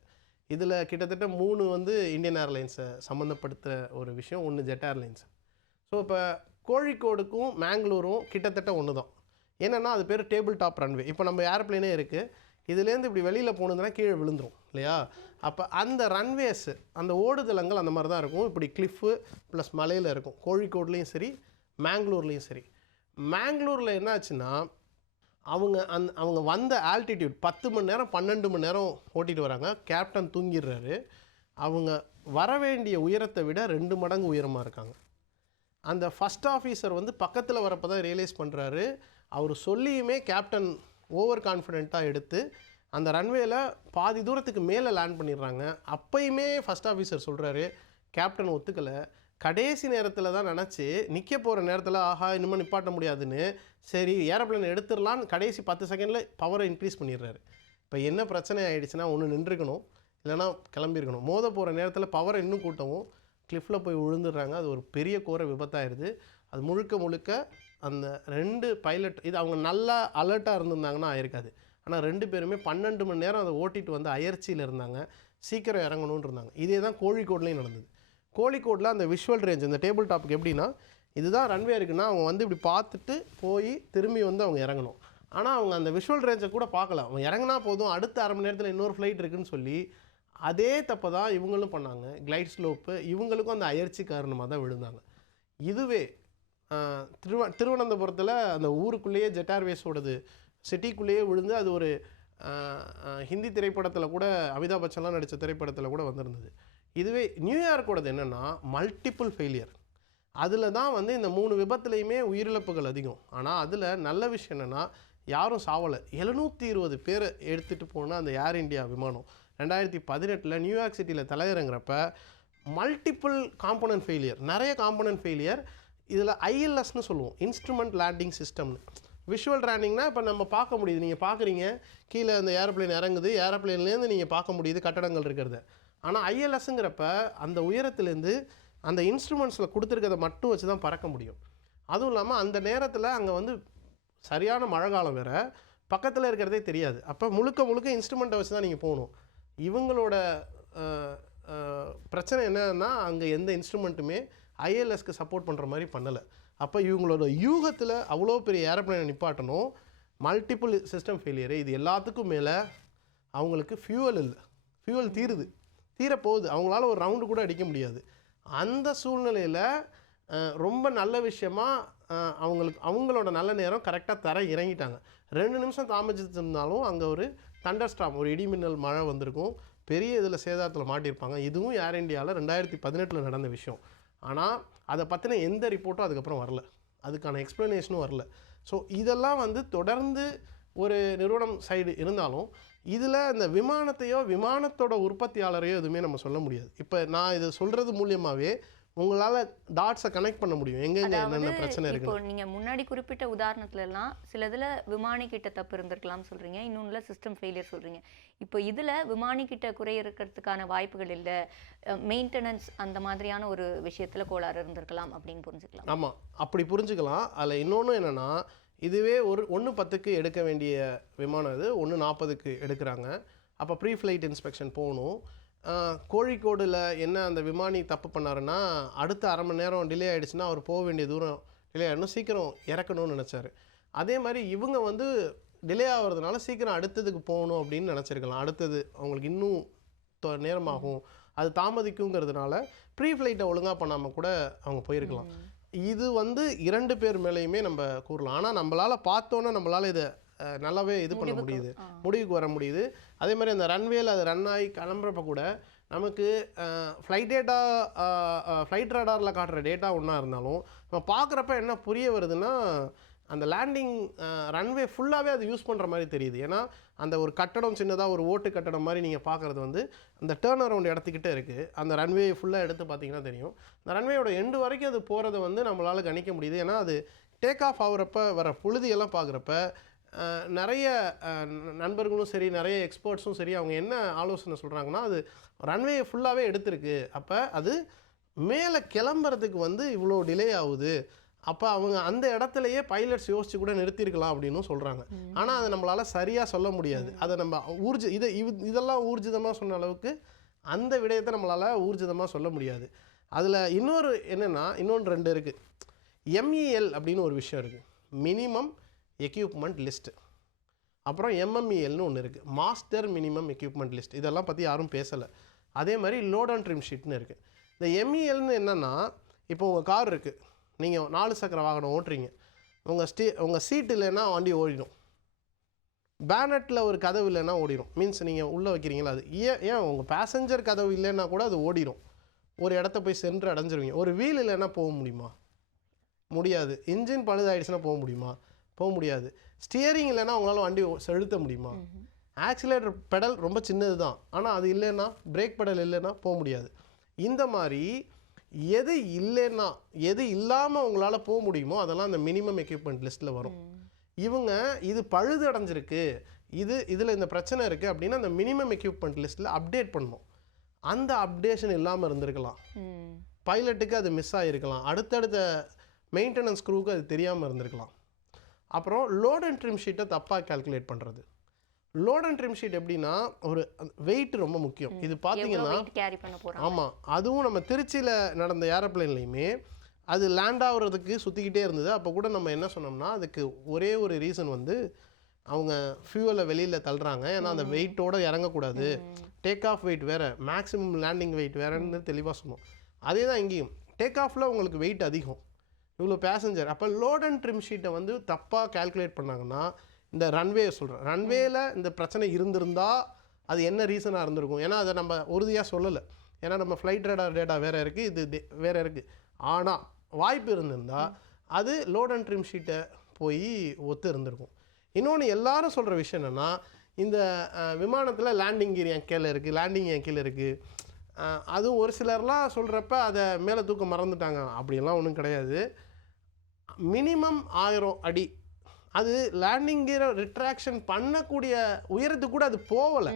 இதில் கிட்டத்தட்ட 3 வந்து இந்தியன் ஏர்லைன்ஸை சம்மந்தப்படுத்துகிற ஒரு விஷயம், 1 ஜெட் ஏர்லைன்ஸ். ஸோ இப்போ கோழிக்கோடுக்கும் மேங்களூரும் கிட்டத்தட்ட ஒன்று தான். என்னென்னா அது பேர் டேபிள் டாப் ரன்வே. இப்போ நம்ம ஏர்ப்ளைனே இருக்குது, இதுலேருந்து இப்படி வெளியில் போனதுன்னா கீழே விழுந்துடும் இல்லையா. அப்போ அந்த ரன்வேஸு, அந்த ஓடுதளங்கள் அந்த மாதிரி தான் இருக்கும். இப்படி கிளிஃபு ப்ளஸ் மலையில் இருக்கும், கோழிக்கோட்லேயும் சரி மேங்களூர்லேயும் சரி. மேங்களூரில் என்ன ஆச்சுன்னா, அவங்க வந்த ஆல்டிடியூட் 10 மணி நேரம் 12 மணி நேரம் ஓட்டிகிட்டு வராங்க. கேப்டன் தூங்கிடுறாரு. அவங்க வர வேண்டிய உயரத்தை விட 2 மடங்கு உயரமாக இருக்காங்க. அந்த ஃபஸ்ட் ஆஃபீஸர் வந்து பக்கத்தில் வரப்போ தான் ரியலைஸ் பண்ணுறாரு. அவர் சொல்லியுமே கேப்டன் ஓவர் கான்ஃபிடென்ட்டாக எடுத்து அந்த ரன்வேயில் பாதி தூரத்துக்கு மேலே லேண்ட் பண்ணிடுறாங்க. அப்போயுமே ஃபஸ்ட் ஆஃபீஸர் சொல்கிறாரு, கேப்டன் ஒத்துக்கலை. கடைசி நேரத்தில் தான் நினச்சி நிற்க போகிற நேரத்தில் ஆஹா இனிமேல் நிப்பாட்ட முடியாதுன்னு சரி ஏரோப்ளேன் எடுத்துடலான்னு கடைசி 10 செகண்டில் பவரை இன்க்ரீஸ் பண்ணிடுறாரு. இப்போ என்ன பிரச்சனை ஆகிடுச்சுன்னா, ஒன்று நின்றுக்கணும், இல்லைனா கிளம்பியிருக்கணும். மோத போகிற நேரத்தில் பவரை இன்னும் கூட்டவும் கிளிஃபில் போய் விழுந்துடுறாங்க. அது ஒரு பெரிய கோர விபத்தாகிடுது. அது முழுக்க அந்த 2 பைலட், இது அவங்க நல்லா அலர்ட்டாக இருந்திருந்தாங்கன்னா ஆயிருக்காது. ஆனால் 2 பேருமே 12 மணி நேரம் அதை ஓட்டிகிட்டு வந்து அயற்சியில் இருந்தாங்க, சீக்கிரம் இறங்கணும்னு இருந்தாங்க. இதே தான் கோழிக்கோட்லேயும் நடந்தது. கோழிக்கோட்டில் அந்த விஷுவல் ரேஞ்ச், இந்த டேபிள் டாப்புக்கு எப்படின்னா, இதுதான் ரன்வே இருக்குன்னா அவங்க வந்து இப்படி பார்த்துட்டு போய் திரும்பி வந்து அவங்க இறங்கணும். ஆனால் அவங்க அந்த விஷுவல் ரேஞ்சை கூட பார்க்கல. அவங்க இறங்கினா போதும், அடுத்த அரை மணி நேரத்தில் இன்னொரு ஃப்ளைட் இருக்குதுன்னு சொல்லி அதே தப்பை தான் இவங்களும் பண்ணாங்க. கிளைட் ஸ்லோப்பு இவங்களுக்கும் அந்த அயற்சி காரணமாக தான் விழுந்தாங்க. இதுவே திருவனந்தபுரத்தில் அந்த ஊருக்குள்ளேயே ஜெட் ஏர்வேஸோடது சிட்டிக்குள்ளேயே விழுந்து அது ஒரு ஹிந்தி திரைப்படத்தில் கூட அமிதாப் பச்சன்லாம் நடித்த திரைப்படத்தில் கூட வந்திருந்தது. இதுவே நியூயார்க்கோடது என்னென்னா மல்டிப்புள் ஃபெயிலியர். அதில் தான் வந்து இந்த 3 விபத்துலேயுமே உயிரிழப்புகள் அதிகம். ஆனால் அதில் நல்ல விஷயம் என்னென்னா யாரும் சாவலை. 720 பேரை எடுத்துகிட்டு போனால் அந்த ஏர் இண்டியா விமானம் 2018 நியூயார்க் சிட்டியில் தலையிறங்குறப்ப மல்டிப்புள் காம்போனன்ட் ஃபெயிலியர், நிறைய காம்போனன்ட் ஃபெயிலியர். இதில் ஐஎல்எஸ்ன்னு சொல்லுவோம், இன்ஸ்ட்ருமெண்ட் லேண்டிங் சிஸ்டம்னு. விஷுவல் லேண்டிங்னா இப்போ நம்ம பார்க்க முடியுது, நீங்கள் பார்க்குறீங்க கீழே அந்த ஏரோப்ளேன் இறங்குது, ஏரோப்ளேன்லேருந்து நீங்கள் பார்க்க முடியுது கட்டடங்கள் இருக்கிறத. ஆனால் ஐஎல்எஸ்ங்கிறப்ப அந்த உயரத்துலேருந்து அந்த இன்ஸ்ட்ருமெண்ட்ஸில் கொடுத்துருக்கிறத மட்டும் வச்சு தான் பறக்க முடியும். அதுவும் இல்லாமல் அந்த நேரத்தில் அங்கே வந்து சரியான மழை காலம் வேறு, பக்கத்தில் இருக்கிறதே தெரியாது. அப்போ முழுக்க இன்ஸ்ட்ருமெண்ட்டை வச்சு தான் நீங்கள் போகணும். இவங்களோட பிரச்சனை என்னன்னா, அங்கே எந்த இன்ஸ்ட்ருமெண்ட்டுமே ஐஎல்எஸ்க்கு சப்போர்ட் பண்ணுற மாதிரி பண்ணலை. அப்போ இவங்களோட யூகத்தில் அவ்வளோ பெரிய ஏரோப்ளேனை நிப்பாட்டணும், மல்டிபிள் சிஸ்டம் ஃபெயிலியரு, இது எல்லாத்துக்கும் மேலே அவங்களுக்கு ஃபியூவல் இல்லை, ஃபியூவல் தீரப்போகுது, அவங்களால ஒரு ரவுண்டு கூட அடிக்க முடியாது. அந்த சூழ்நிலையில் ரொம்ப நல்ல விஷயமா அவங்களோட நல்ல நேரம் கரெக்டாக இறங்கிட்டாங்க. 2 நிமிஷம் தாமதிச்சிருந்தாலும் அங்கே ஒரு தண்டர்ஸ்டார்ம், ஒரு இடிமின்னல் மழை வந்திருக்கும், பெரிய இதில் சேதாரத்தில் மாட்டியிருப்பாங்க. இதுவும் ஏர் இண்டியாவில் 2018 நடந்த விஷயம். ஆனால் அதை பற்றின எந்த ரிப்போர்ட்டும் அதுக்கப்புறம் வரல, அதுக்கான எக்ஸ்ப்ளனேஷனும் வரல. ஸோ இதெல்லாம் தொடர்ந்து ஒரு நிறுவனம் சைடு இருந்தாலும் இதில் இந்த விமானத்தையோ விமானத்தோட உற்பத்தியாளரையோ எதுவுமே நம்ம சொல்ல முடியாது. இப்போ நான் இது சொல்கிறது மூலியமாகவே உங்களால் டாட்ஸை கனெக்ட் பண்ண முடியும், எங்கெங்கே என்னென்ன பிரச்சனை இருக்குது. இப்போ நீங்கள் முன்னாடி குறிப்பிட்ட உதாரணத்துலலாம் சிலதில் விமானி கிட்ட தப்பு இருந்திருக்கலாம் சொல்கிறீங்க, இன்னொன்றில் சிஸ்டம் ஃபெயிலியர் சொல்கிறீங்க. இப்போ இதில் விமானி கிட்ட குறை இருக்கிறதுக்கான வாய்ப்புகள் இல்லை, மெயின்டெனன்ஸ் அந்த மாதிரியான ஒரு விஷயத்தில் கோளாறு இருந்திருக்கலாம் அப்படின்னு புரிஞ்சுக்கலாம். ஆமாம், அப்படி புரிஞ்சுக்கலாம். அதில் இன்னொன்று என்னென்னா, இதுவே 1:10க்கு எடுக்க வேண்டிய விமானம் இது 1:40க்கு எடுக்கிறாங்க. அப்போ ப்ரீ ஃப்ளைட் இன்ஸ்பெக்ஷன் போகணும். கோழிக்கோடில் என்ன அந்த விமானி தப்பு பண்ணாருன்னா, அடுத்த அரை மணி நேரம் டிலே ஆகிடுச்சுன்னா அவர் போக வேண்டிய தூரம் டிலே ஆகிடணும், சீக்கிரம் இறக்கணும்னு நினச்சாரு. அதே மாதிரி இவங்க டிலே ஆகிறதுனால சீக்கிரம் அடுத்ததுக்கு போகணும் அப்படின்னு நினச்சிருக்கலாம். அடுத்தது அவங்களுக்கு இன்னும் நேரமாகும், அது தாமதிக்குங்கிறதுனால ப்ரீ ஃப்ளைட்டை ஒழுங்காக பண்ணாமல் கூட அவங்க போயிருக்கலாம். இது 2 பேர் மேலேயுமே நம்ம கூறலாம். ஆனால் நம்மளால் பார்த்தோன்னே நம்மளால் இதை நல்லாவே இது பண்ண முடியுது, முடிவுக்கு வர முடியுது. அதே மாதிரி அந்த ரன்வேல அது ரன் ஆகி கிளம்புறப்ப கூட நமக்கு ஃப்ளைட் ரடாரில் காட்டுற டேட்டா ஒன்றா இருந்தாலும் நம்ம பார்க்குறப்ப என்ன புரிய வருதுன்னா, அந்த லேண்டிங் ரன்வே ஃபுல்லாகவே அது யூஸ் பண்ணுற மாதிரி தெரியுது. ஏன்னா அந்த ஒரு கட்டடம் சின்னதாக ஒரு ஓட்டு கட்டடம் மாதிரி நீங்கள் பார்க்குறது அந்த டேர்ன் அரவுண்ட் இடத்துக்கிட்டே இருக்குது. அந்த ரன்வே ஃபுல்லாக எடுத்து பார்த்தீங்கன்னா தெரியும். அந்த ரன்வேயோட எண்டு வரைக்கும் அது போகிறத நம்மளால் கணிக்க முடியுது. ஏன்னா அது டேக் ஆஃப் ஆகுறப்ப வர புழுதியெல்லாம் பார்க்குறப்ப நிறைய நண்பர்களும் சரி, நிறைய எக்ஸ்பர்ட்ஸும் சரி, அவங்க என்ன ஆலோசனை சொல்கிறாங்கன்னா, அது ரன்வே ஃபுல்லாகவே எடுத்திருக்கு, அப்போ அது மேலே கிளம்புறதுக்கு இவ்வளோ டிலே ஆகுது, அப்போ அவங்க அந்த இடத்துலையே பைலட்ஸ் யோசிச்சு கூட நிறுத்தியிருக்கலாம் அப்படின்னு சொல்கிறாங்க. ஆனால் அதை நம்மளால் சரியாக சொல்ல முடியாது. அதை நம்ம இதெல்லாம் ஊர்ஜிதமாக சொன்ன அளவுக்கு அந்த விடயத்தை நம்மளால் ஊர்ஜிதமாக சொல்ல முடியாது. அதில் இன்னொன்று 2 இருக்குது. MEL அப்படின்னு ஒரு விஷயம் இருக்குது, மினிமம் எக்யூப்மெண்ட் லிஸ்ட்டு. அப்புறம் MMELனு ஒன்று இருக்குது, மாஸ்டர் மினிமம் எக்யூப்மெண்ட் லிஸ்ட். இதெல்லாம் பற்றி யாரும் பேசலை. அதே மாதிரி லோட் அண்ட் ட்ரிம் ஷீட்னு இருக்குது. இந்த MELனு என்னென்னா, இப்போ உங்கள் கார் இருக்குது, நீங்கள் 4 சக்கர வாகனம் ஓட்டுறீங்க, உங்கள் சீட் இல்லைன்னா வண்டி ஓடிடும், பேனட்டில் ஒரு கதவு இல்லைன்னா ஓடிடும். மீன்ஸ் நீங்கள் உள்ளே வைக்கிறீங்களா, அது ஏன் உங்கள் பேசஞ்சர் கதவு இல்லைன்னா கூட அது ஓடிடும், ஒரு இடத்த போய் சென்று அடைஞ்சிருவீங்க. ஒரு வீல் இல்லைன்னா போக முடியுமா? முடியாது. இன்ஜின் பழுதாயிடுச்சுன்னா போக முடியுமா? போக முடியாது. ஸ்டியரிங் இல்லைன்னா உங்களால் வண்டி செலுத்த முடியுமா? ஆக்சிலேட்டர் பெடல் ரொம்ப சின்னது தான், ஆனால் அது இல்லைன்னா, பிரேக் பெடல் இல்லைன்னா போக முடியாது. இந்த மாதிரி எது இல்லைன்னா, எது இல்லாமல் உங்களால் போக முடியுமோ அதெல்லாம் அந்த மினிமம் எக்யூப்மெண்ட் லிஸ்ட்டில் வரும். இவங்க இது பழுது அடைஞ்சிருக்கு, இதில் இந்த பிரச்சனை இருக்குது அப்படின்னா அந்த மினிமம் எக்யூப்மெண்ட் லிஸ்ட்டில் அப்டேட் பண்ணணும். அந்த அப்டேஷன் இல்லாமல் இருந்திருக்கலாம், பைலட்டுக்கு அது மிஸ் ஆகிருக்கலாம், அடுத்தடுத்த மெயின்டெனன்ஸ் க்ரூவுக்கு அது தெரியாமல் இருந்திருக்கலாம். அப்புறம் லோட் அண்ட் ட்ரிம் ஷீட்டை தப்பாக கால்குலேட் பண்ணுறது. லோட் அண்ட் ட்ரிம் ஷீட் எப்படின்னா, ஒரு வெயிட் ரொம்ப முக்கியம். இது பார்த்தீங்கன்னா, ஆமாம், அதுவும் நம்ம திருச்சியில் நடந்த ஏரோப்ளேன்லையுமே அது லேண்ட் ஆகுறதுக்கு சுற்றிக்கிட்டே இருந்தது. அப்போ கூட நம்ம என்ன சொன்னோம்னா, அதுக்கு ஒரே ஒரு ரீசன் அவங்க ஃபியூவலை வெளியில் தள்ளுறாங்க, ஏன்னா அந்த வெயிட்டோடு இறங்கக்கூடாது, டேக் ஆஃப் வெயிட் வேறு, மேக்ஸிமம் லேண்டிங் வெயிட் வேறுன்னு தெளிவாக சொன்னோம். அதே தான் இங்கேயும், டேக் ஆஃபில் உங்களுக்கு வெயிட் அதிகம், இவ்வளோ பேசஞ்சர். அப்போ லோட் அண்ட் ட்ரிம் ஷீட்டை தப்பாக கால்குலேட் பண்ணாங்கன்னா, இந்த ரன்வே சொல்கிறேன், ரன்வேல இந்த பிரச்சனை இருந்திருந்தால் அது என்ன ரீசனாக இருந்திருக்கும். ஏன்னா அதை நம்ம உறுதியாக சொல்லலை, ஏன்னா நம்ம ஃப்ளைட் ரேடார் டேட்டா வேறு இருக்குது, இது வேறு இருக்குது. ஆனால் வாய்ப்பு இருந்திருந்தால் அது லோட் அண்ட் ட்ரிம் ஷீட்டை போய் ஒத்து இருந்திருக்கும். இன்னொன்று எல்லாரும் சொல்கிற விஷயம் என்னென்னா, இந்த விமானத்தில் லேண்டிங் கியர் என் கீழே இருக்குது, லேண்டிங் என் கீழே இருக்குது. அதுவும் ஒரு சிலர்லாம் சொல்கிறப்ப அதை மேலே தூக்க மறந்துட்டாங்க. அப்படியெல்லாம் ஒன்றும் கிடையாது. மினிமம் 1000 அடி, அது லேண்டிங் கியரை ரிட்ராக்ஷன் பண்ணக்கூடிய உயரத்துக்கு கூட அது போகலை.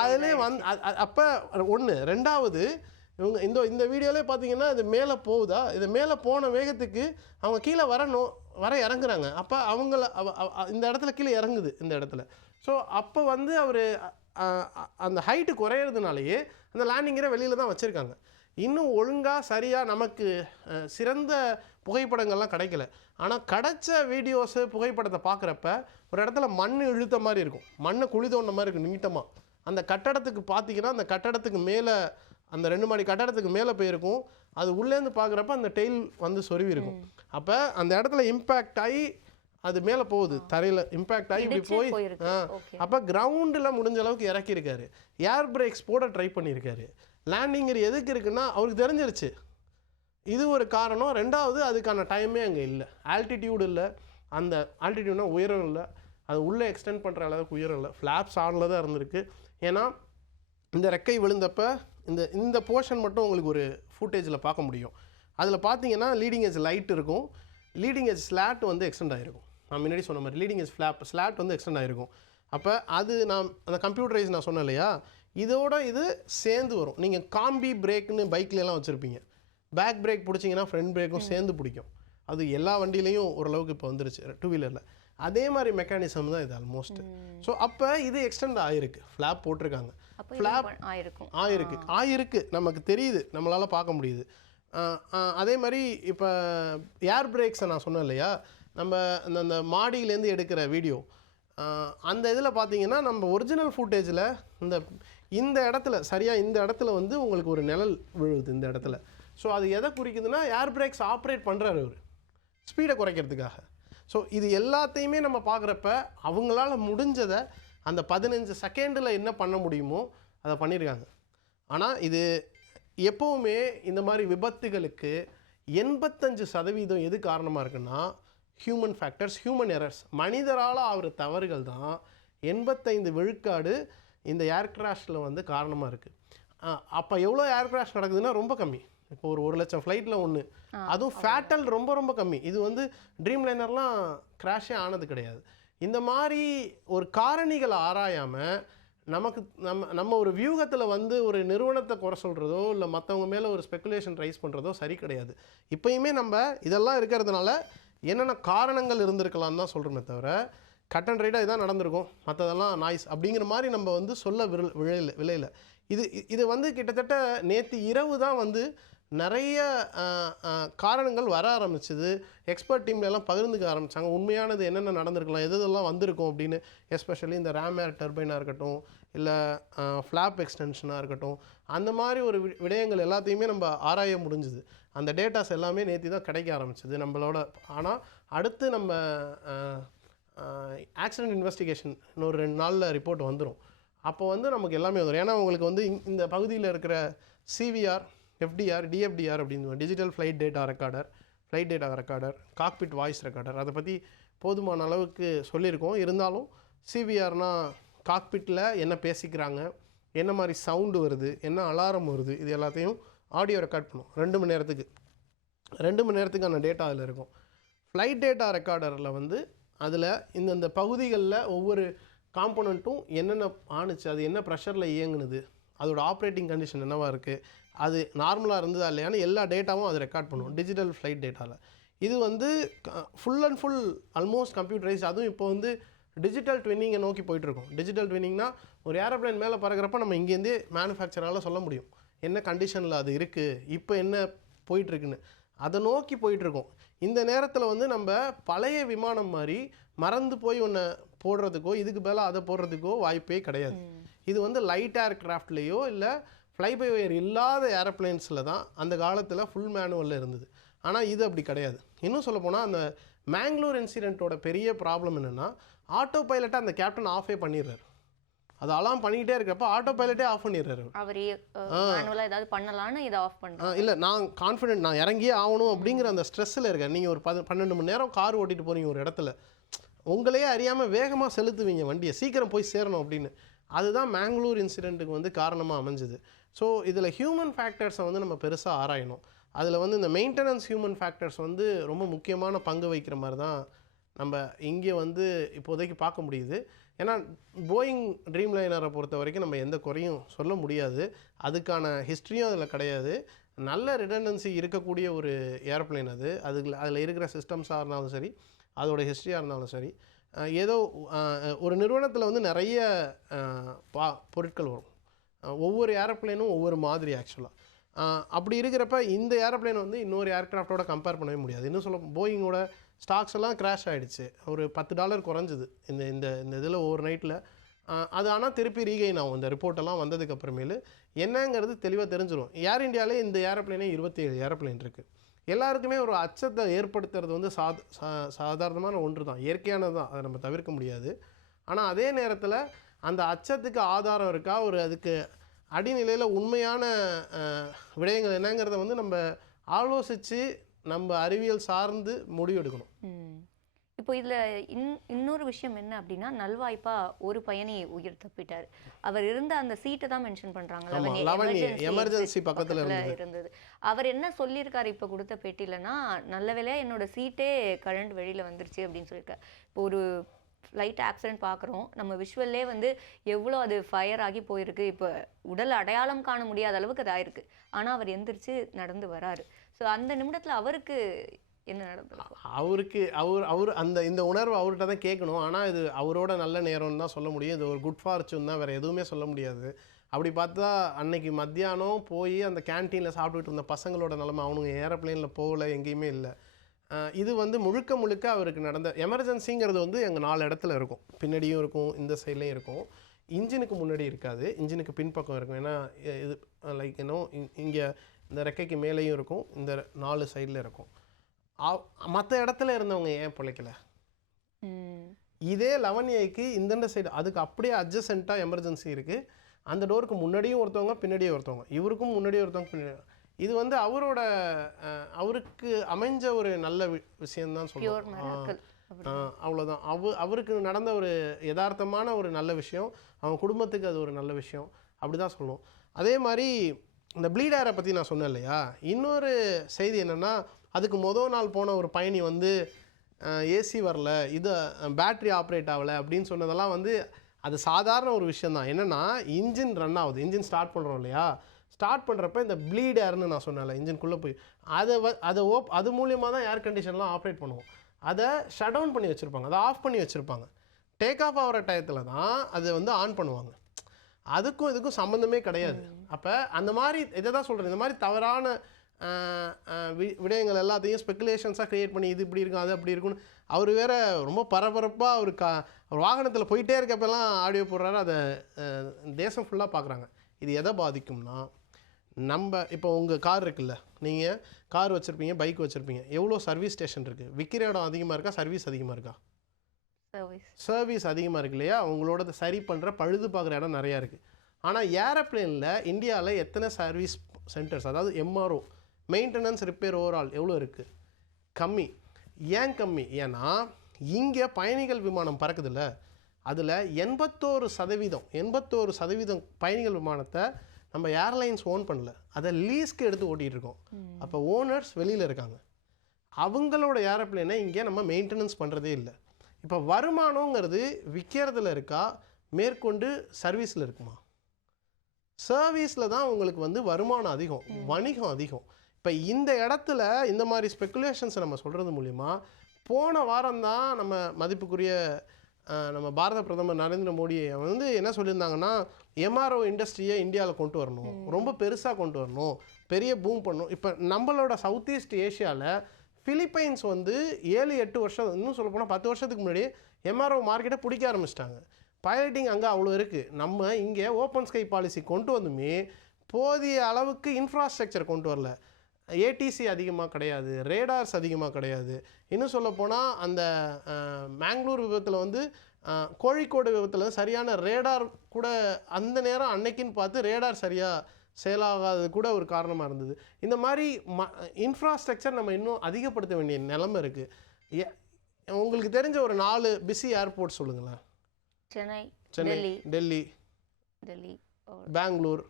அதிலே அப்போ ஒன்று. ரெண்டாவது, இவங்க இந்த வீடியோவிலே பார்த்தீங்கன்னா இது மேலே போகுதா, இது மேலே போன வேகத்துக்கு அவங்க கீழே வர இறங்குறாங்க. அப்போ இந்த இடத்துல கீழே இறங்குது இந்த இடத்துல. ஸோ அப்போ அவர் அந்த ஹைட்டு குறையிறதுனாலேயே அந்த லேண்டிங்கரை வெளியில் தான் வச்சுருக்காங்க. இன்னும் ஒழுங்காக சரியாக நமக்கு சிறந்த புகைப்படங்கள்லாம் கிடைக்கல. ஆனால் கிடைச்ச வீடியோஸு புகைப்படத்தை பார்க்குறப்ப ஒரு இடத்துல மண் இழுத்த மாதிரி இருக்கும், மண்ணை குழி தோண்ட மாதிரி இருக்கும் நீட்டமாக. அந்த கட்டடத்துக்கு பார்த்தீங்கன்னா அந்த கட்டடத்துக்கு மேலே, அந்த 2 மாடி கட்டடத்துக்கு மேலே போயிருக்கும். அது உள்ளேருந்து பார்க்குறப்ப அந்த டெயில் வந்து சொருவி இருக்கும். அப்போ அந்த இடத்துல இம்பேக்ட் ஆகி அது மேலே போகுது, தரையில் இம்பேக்ட் ஆகி இப்படி போய் அப்போ கிரவுண்டில் முடிஞ்ச அளவுக்கு இறக்கியிருக்காரு. ஏர் பிரேக்ஸ் போட ட்ரை பண்ணியிருக்காரு. லேண்டிங்கர் எதுக்கு இருக்குன்னா அவருக்கு தெரிஞ்சிருச்சு இது ஒரு காரணம். ரெண்டாவது அதுக்கான டைமே அங்கே இல்லை, ஆல்டிடியூடு இல்லை, அந்த ஆல்டிடியூட்னா உயரம் இல்லை, அது உள்ளே எக்ஸ்டெண்ட் பண்ணுற அளவுக்கு உயரம் இல்லை, ஃப்ளாப்ஸ் ஆனில் தான் இருந்திருக்கு. ஏன்னா இந்த ரெக்கை விழுந்தப்போ இந்த போர்ஷன் மட்டும் உங்களுக்கு ஒரு ஃபுட்டேஜில் பார்க்க முடியும். அதில் பார்த்தீங்கன்னா லீடிங் எஜ் லைட் இருக்கும், லீடிங் எஜ் ஸ்லாட் வந்து எக்ஸ்டெண்ட் ஆகிருக்கும். நான் முன்னாடி சொன்ன மாதிரி லீடிங் எஜ் ஸ்லாட் வந்து எக்ஸ்டெண்ட் ஆகிருக்கும். அப்போ அது நான் அந்த கம்ப்யூட்டரைஸ் நான் சொன்னேன் இல்லையா, இதோட இது சேர்ந்து வரும். நீங்கள் காம்பி பிரேக்குன்னு பைக்லலாம் வச்சுருப்பீங்க, பேக் பிரேக் பிடிச்சிங்கன்னா ஃப்ரண்ட் பிரேக்கும் சேர்ந்து பிடிக்கும். அது எல்லா வண்டியிலையும் ஓரளவுக்கு இப்போ வந்துருச்சு 2 வீலரில். அதே மாதிரி மெக்கானிசம் தான் இது ஆல்மோஸ்ட். ஸோ அப்போ இது எக்ஸ்டெண்ட் ஆகிருக்கு, ஃப்ளாப் போட்டிருக்காங்க, ஃப்ளாப் ஆயிருக்கு நமக்கு தெரியுது, நம்மளால் பார்க்க முடியுது. அதே மாதிரி இப்போ ஏர் பிரேக்ஸை நான் சொன்னேன் இல்லையா, நம்ம அந்த மாடியிலேருந்து எடுக்கிற வீடியோ, அந்த இதில் பார்த்தீங்கன்னா நம்ம ஒரிஜினல் ஃபுட்டேஜில் இந்த இடத்துல சரியாக இந்த இடத்துல வந்து உங்களுக்கு ஒரு நிழல் விழுவுது இந்த இடத்துல. ஸோ அது எதை குறிக்குதுன்னா ஏர் பிரேக்ஸ் ஆப்ரேட் பண்ணுறாரு அவர் ஸ்பீடை குறைக்கிறதுக்காக. ஸோ இது எல்லாத்தையுமே நம்ம பார்க்குறப்ப அவங்களால முடிஞ்சதை அந்த 15 செகண்டில் என்ன பண்ண முடியுமோ அதை பண்ணியிருக்காங்க. ஆனால் இது எப்போவுமே இந்த மாதிரி விபத்துகளுக்கு 85% எது காரணமாக இருக்குன்னா ஹியூமன் ஃபேக்டர்ஸ், ஹியூமன் எரர்ஸ், மனிதரால் ஆகிற தவறுகள் தான் 85 விழுக்காடு இந்த ஏர் கிராஷில் வந்து காரணமாக இருக்குது. அப்போ எவ்வளோ ஏர் கிராஷ் நடக்குதுன்னா ரொம்ப கம்மி. இப்போ ஒரு 1 லட்சம் ஃப்ளைட்டில் ஒன்று, அதுவும் ஃபேட்டல் ரொம்ப ரொம்ப கம்மி. இது வந்து ட்ரீம் லைனர்லாம் கிராஷே ஆனது கிடையாது. இந்த மாதிரி ஒரு காரணிகளை ஆராயாமல் நமக்கு நம்ம ஒரு வியூகத்தில் வந்து ஒரு நிறுவனத்தை குறை சொல்கிறதோ இல்லை மற்றவங்க மேலே ஒரு ஸ்பெக்குலேஷன் ரைஸ் பண்ணுறதோ சரி கிடையாது. இப்போயுமே நம்ம இதெல்லாம் இருக்கிறதுனால என்னென்ன காரணங்கள் இருந்திருக்கலாம்னு தான் சொல்கிறோமே தவிர கட் அண்ட் ரைட்டாக இதான் நடந்திருக்கும், மற்றதெல்லாம் நாய்ஸ் அப்படிங்கிற மாதிரி நம்ம வந்து சொல்ல விளையில. இது வந்து கிட்டத்தட்ட நேற்று இரவு தான் வந்து நிறைய காரணங்கள் வர ஆரம்பிச்சுது. எக்ஸ்பர்ட் டீம்லெல்லாம் பகிர்ந்துக்க ஆரம்பித்தாங்க உண்மையானது என்னென்ன நடந்திருக்கலாம், எதெல்லாம் வந்திருக்கும் அப்படின்னு. எஸ்பெஷலி இந்த ரேம் ஏர் டர்பைனாக இருக்கட்டும், இல்லை ஃப்ளாப் எக்ஸ்டென்ஷனாக இருக்கட்டும், அந்த மாதிரி ஒரு விடயங்கள் எல்லாத்தையுமே நம்ம ஆராய முடிஞ்சுது. அந்த டேட்டாஸ் எல்லாமே நேற்று தான் கிடைக்க ஆரம்பிச்சிது நம்மளோட. ஆனால் அடுத்து நம்ம ஆக்சிடென்ட் இன்வெஸ்டிகேஷன் இன்னொரு 2 நாளில் ரிப்போர்ட் வந்துடும். அப்போ வந்து நமக்கு எல்லாமே வந்துடும். ஏன்னா உங்களுக்கு வந்து இந்த பகுதியில் இருக்கிற சிவிஆர், எஃப்டிஆர், டிஎஃப்டிஆர் அப்படின்னு digital flight data recorder, cockpit voice recorder, அதை பற்றி போதுமான அளவுக்கு சொல்லியிருக்கோம். இருந்தாலும் சிவிஆர்னால் காக்பிட்டில் என்ன பேசிக்கிறாங்க, என்ன மாதிரி சவுண்டு வருது, என்ன அலாரம் வருது, இது எல்லாத்தையும் ஆடியோ ரெக்கார்ட் பண்ணும் 2 மணி நேரத்துக்கு. 2 மணி நேரத்துக்கான டேட்டா அதில் இருக்கும். ஃப்ளைட் டேட்டா ரெக்கார்டரில் வந்து அதில் இந்த பகுதிகளில் ஒவ்வொரு காம்போனண்ட்டும் என்னென்ன ஆணுச்சு, அது என்ன ப்ரெஷரில் இயங்குனுது, அதோட ஆப்ரேட்டிங் கண்டிஷன் என்னவாக இருக்குது, அது நார்மலாக இருந்ததா இல்லையான்னு எல்லா டேட்டாவும் அது ரெக்கார்ட் பண்ணுவோம் டிஜிட்டல் ஃப்ளைட் டேட்டாவில். இது வந்து full and full almost computerise. அதுவும் இப்போ வந்து டிஜிட்டல் ட்வின்னிங்கை நோக்கி போயிட்டுருக்கோம். டிஜிட்டல் ட்வின்னிங்னா ஒரு ஏரோப்ளேன் மேலே பறக்கிறப்ப நம்ம இங்கேருந்தே மேனுஃபேக்சரால் சொல்ல முடியும் என்ன கண்டிஷனில் அது இருக்குது, இப்போ என்ன போயிட்டுருக்குன்னு. அதை நோக்கி போயிட்டுருக்கோம். இந்த நேரத்தில் வந்து நம்ம பழைய விமானம் மாதிரி மறந்து போய் ஒன்று போடுறதுக்கோ இதுக்கு மேலே அதை போடுறதுக்கோ வாய்ப்பே கிடையாது. இது வந்து லைட் ஏர்க்ராஃப்ட்லேயோ இல்லை ஃப்ளை பை ஒயர் இல்லாத ஏரோப்ளைன்ஸில் தான் அந்த காலத்தில் ஃபுல் மேனுவலில் இருந்தது. ஆனால் இது அப்படி கிடையாது. இன்னும் சொல்லப்போனால் அந்த மேங்களூர் இன்சிடெண்ட்டோட பெரிய ப்ராப்ளம் என்னென்னா ஆட்டோ பைலட்டை அந்த கேப்டன் ஆஃபே பண்ணிடுறாரு. அது அலாம் பண்ணிக்கிட்டே இருக்கிறப்ப ஆட்டோ பைலட்டே ஆஃப் பண்ணிடுறாரு. ஏதாவது பண்ணலான்னு இதை ஆஃப் பண்ணுறேன். இல்லை நான் கான்ஃபிடென்ட், நான் இறங்கியே ஆகணும் அப்படிங்கிற அந்த ஸ்ட்ரெஸ்ஸில் இருக்கேன். நீங்கள் ஒரு 12 மணி நேரம் கார் ஓட்டிகிட்டு போகிறீங்க ஒரு இடத்துல, உங்களையே அறியாமல் வேகமாக செலுத்துவீங்க வண்டியை, சீக்கிரம் போய் சேரணும் அப்படின்னு. அதுதான் மேங்களூர் இன்சிடெண்ட்டுக்கு வந்து காரணமாக அமைஞ்சுது. ஸோ இதில் ஹியூமன் ஃபேக்டர்ஸை வந்து நம்ம பெருசாக ஆராயணும். அதில் வந்து இந்த மெயின்டெனன்ஸ் ஹியூமன் ஃபேக்டர்ஸ் வந்து ரொம்ப முக்கியமான பங்கு வகிக்கிற மாதிரி தான் நம்ம இங்கே வந்து இப்போதைக்கு பார்க்க முடியுது. ஏன்னா போயிங் ட்ரீம் லைனரை பொறுத்த வரைக்கும் நம்ம எந்த குறையும் சொல்ல முடியாது, அதுக்கான ஹிஸ்ட்ரியும் அதில் கிடையாது. நல்ல ரிடண்டன்சி இருக்கக்கூடிய ஒரு ஏரோப்ளைன் அது. அதில் இருக்கிற சிஸ்டம்ஸாக இருந்தாலும் சரி, அதோட ஹிஸ்ட்ரியாக இருந்தாலும் சரி, ஏதோ ஒரு நிறுவனத்தில் வந்து நிறைய பொருட்கள் வரும். ஒவ்வொரு ஏரோப்ளைனும் ஒவ்வொரு மாதிரி ஆக்சுவலாக. அப்படி இருக்கிறப்ப இந்த ஏரோப்ளேன் வந்து இன்னொரு ஏர்க்ராஃப்டோட கம்பேர் பண்ணவே முடியாது. இன்னும் சொல்ல போயிங்கோட ஸ்டாக்ஸ் எல்லாம் கிராஷ் ஆகிடுச்சு. ஒரு $10 குறைஞ்சிது இந்த இந்த இந்த இதில் ஓவர் நைட்டில். அது ஆனால் திருப்பி ரீகெயின் ஆகும். இந்த ரிப்போர்ட்டெல்லாம் வந்ததுக்கப்புறமேலு என்னங்கிறது தெளிவாக தெரிஞ்சிடும். ஏர் இந்தியாவிலே இந்த ஏரோப்ளேனே 27 ஏரோப்ளேன் இருக்குது. எல்லாருக்குமே ஒரு அச்சத்தை ஏற்படுத்துறது வந்து சாதாரணமான ஒன்று தான், இயற்கையானது தான், அதை நம்ம தவிர்க்க முடியாது. ஆனால் அதே நேரத்தில் அந்த அச்சத்துக்கு ஆதாரம் இருக்கா, ஒரு அதுக்கு அடிநிலையில் உண்மையான விடயங்கள் என்னங்கிறத வந்து நம்ம ஆலோசித்து நம்ம அறிவியல் சார்ந்து முடிவெடுக்கணும். இப்போ இதில் இன்னொரு விஷயம் என்ன அப்படின்னா, நல்வாய்ப்பா ஒரு பயணி உயிர் தப்பிட்டார். அவர் இருந்த அந்த சீட்டை தான் மென்ஷன் பண்ணுறாங்க, எமர்ஜென்சி பக்கத்தில் இருந்தது. அவர் என்ன சொல்லியிருக்காரு இப்போ கொடுத்த பேட்டியிலனா, நல்ல வேளையா என்னோட சீட்டே கரண்ட் வெளியில் வந்துருச்சு அப்படின்னு சொல்லியிருக்காரு. இப்போ ஒரு ஃப்ளைட் ஆக்சிடென்ட் பார்க்குறோம், நம்ம விஷுவல்லே வந்து எவ்வளோ அது ஃபயர் ஆகி போயிருக்கு. இப்போ உடல் அடையாளம் காண முடியாத அளவுக்கு அது ஆயிருக்கு. ஆனால் அவர் எந்திரிச்சு நடந்து வராரு. ஸோ அந்த நிமிடத்தில் அவருக்கு என்ன நடந்தது? அவர் அந்த இந்த உணர்வு அவர்கிட்ட தான் கேட்கணும். ஆனால் இது அவரோட நல்ல நேரம்னு தான் சொல்ல முடியும். இது ஒரு குட் ஃபார்ச்சூன் தான், வேறு எதுவுமே சொல்ல முடியாது. அப்படி பார்த்தா அன்னைக்கு மத்தியானம் போய் அந்த கேன்டீனில் சாப்பிட்டுட்டு இருந்த பசங்களோட நிலைமை, அவனுங்க ஏரோப்ளேனில் போகல, எங்கேயுமே இல்லை. இது வந்து முழுக்க அவருக்கு நடந்த எமர்ஜென்சிங்கிறது வந்து எங்கள் 4 இடத்துல இருக்கும். பின்னாடியும் இருக்கும், இந்த சைட்லேயும் இருக்கும். இன்ஜினுக்கு முன்னாடி இருக்காது, இன்ஜினுக்கு பின்பக்கம் இருக்கும். ஏன்னா இது லைக் இங்கே இந்த ரெக்கைக்கு மேலேயும் இருக்கும், இந்த 4 சைடில் இருக்கும். மற்ற இடத்துல இருந்தவங்க ஏன் பிழைக்கல? இதே 11Aக்கு இந்தண்ட சைடு அதுக்கு அப்படியே அட்ஜசென்ட்டாக எமர்ஜென்சி இருக்குது. அந்த டோருக்கு முன்னாடியும் ஒருத்தவங்க, பின்னாடியே ஒருத்தவங்க, இவருக்கும் முன்னாடியே ஒருத்தவங்க, பின்னாடி. இது வந்து அவருக்கு அமைஞ்ச ஒரு நல்ல விஷயம்தான் சொல்லுவோம். அவ்வளோதான். அவருக்கு நடந்த ஒரு யதார்த்தமான ஒரு நல்ல விஷயம், அவங்க குடும்பத்துக்கு அது ஒரு நல்ல விஷயம், அப்படி தான் சொல்லுவோம். அதே மாதிரி இந்த ப்ளீட் ஏரை பற்றி நான் சொன்னேன் இல்லையா, இன்னொரு செய்தி என்னென்னா, அதுக்கு நாள் போன ஒரு பயணி வந்து ஏசி வரல, இது பேட்ரி ஆப்ரேட் ஆகலை அப்படின்னு சொன்னதெல்லாம் வந்து அது சாதாரண ஒரு விஷயந்தான். என்னென்னா இன்ஜின் ரன் ஆகுது, இன்ஜின் ஸ்டார்ட் பண்ணுறோம் இல்லையா, ஸ்டார்ட் பண்ணுறப்ப இந்த ப்ளீட் ஏர்னு நான் சொன்னேன்ல, இன்ஜின்குள்ளே போய் அது மூலியமாக தான் ஏர் கண்டிஷன்லாம் ஆப்ரேட் பண்ணுவோம். அதை ஷட் டவுன் பண்ணி வச்சுருப்பாங்க, அதை ஆஃப் பண்ணி வச்சுருப்பாங்க. டேக் ஆஃப் ஆகிற டயத்தில் தான் அதை வந்து ஆன் பண்ணுவாங்க. அதுக்கும் இதுக்கும் சம்மந்தமே கிடையாது. அப்போ அந்த மாதிரி இதை தான் சொல்கிறேன், இந்த மாதிரி தவறான விடயங்கள் எல்லாத்தையும் ஸ்பெக்குலேஷன்ஸாக க்ரியேட் பண்ணி இது இப்படி இருக்கும், அது அப்படி இருக்குன்னு அவர் வேறு ரொம்ப பரபரப்பாக அவர் வாகனத்தில் போயிட்டே இருக்கப்பெல்லாம் ஆடியோ போடுறாரு. அதை தேசம் ஃபுல்லாக பார்க்குறாங்க. இது எதை பாதிக்கும்னா, நம்ம இப்போ உங்கள் கார் இருக்குல்ல, நீங்கள் கார் வச்சுருப்பீங்க, பைக் வச்சுருப்பீங்க, எவ்வளோ சர்வீஸ் ஸ்டேஷன் இருக்குது? விற்கிற இடம் அதிகமாக இருக்கா, சர்வீஸ் அதிகமாக இருக்கா? சர்வீஸ் அதிகமாக இருக்கு இல்லையா? உங்களோட சரி பண்ணுற பழுது பார்க்குற இடம் நிறையா இருக்குது. ஆனால் ஏரோப்ளேனில் இந்தியாவில் எத்தனை சர்வீஸ் சென்டர்ஸ், அதாவது MRO, மெயின்டெனன்ஸ் ரிப்பேர் ஓவரால் எவ்வளோ இருக்குது? கம்மி. ஏன் கம்மி? ஏன்னா இங்கே பயணிகள் விமானம் பறக்குதுல்ல, அதில் 81% பயணிகள் விமானத்தை நம்ம ஏர்லைன்ஸ் ஓன் பண்ணல, அதை லீஸ்க்கு எடுத்து ஓட்டிகிட்டு இருக்கோம். அப்போ ஓனர்ஸ் வெளியில் இருக்காங்க, அவங்களோட ஏரோப்ளேனை இங்கே நம்ம மெயின்டெனன்ஸ் பண்ணுறதே இல்லை. இப்போ வருமானங்கிறது விற்கிறதுல இருக்கா, மேற்கொண்டு சர்வீஸில் இருக்குமா? சர்வீஸில் தான் உங்களுக்கு வந்து வருமானம் அதிகம், வணிகம் அதிகம். இப்போ இந்த இடத்துல இந்த மாதிரி ஸ்பெக்குலேஷன்ஸை நம்ம சொல்கிறது மூலிமா, போன வாரம் தான் நம்ம மதிப்புக்குரிய நம்ம பாரத பிரதமர் நரேந்திர மோடி வந்து என்ன சொல்லியிருந்தாங்கன்னா, MRO இண்டஸ்ட்ரியை இந்தியாவில் கொண்டு வரணும், ரொம்ப பெருசாக கொண்டு வரணும், பெரிய பூம் பண்ணணும். இப்போ நம்மளோட சவுத் ஈஸ்ட் ஏஷியாவில் ஃபிலிப்பைன்ஸ் வந்து 7-8 வருஷம், இன்னும் சொல்ல போனால் 10 வருஷத்துக்கு முன்னாடி MRO மார்க்கெட்டை பிடிக்க ஆரம்பிச்சிட்டாங்க. பைலட்டிங் அங்கே அவ்வளோ இருக்குது. நம்ம இங்கே ஓப்பன் ஸ்கை பாலிசி கொண்டு வந்துமே போதிய அளவுக்கு இன்ஃப்ராஸ்ட்ரக்சர் கொண்டு வரல. ATC அதிகமாக கிடையாது, ரேடார்ஸ் அதிகமாக கிடையாது. இன்னும் சொல்லப்போனால் அந்த மேங்களூர் விபத்தில் வந்து கோழிக்கோடு விபத்தில் சரியான ரேடார் கூட அந்த நேரம் அன்னைக்குன்னு பார்த்து ரேடார் சரியாக செயலாகாதது கூட ஒரு காரணமாக இருந்தது. இந்த மாதிரி இன்ஃப்ராஸ்ட்ரக்சர் நம்ம இன்னும் அதிகப்படுத்த வேண்டிய நிலைமை இருக்குது. உங்களுக்கு தெரிஞ்ச ஒரு 4 பிஸி ஏர்போர்ட் சொல்லுங்களேன். சென்னை, டெல்லி, பெங்களூர்.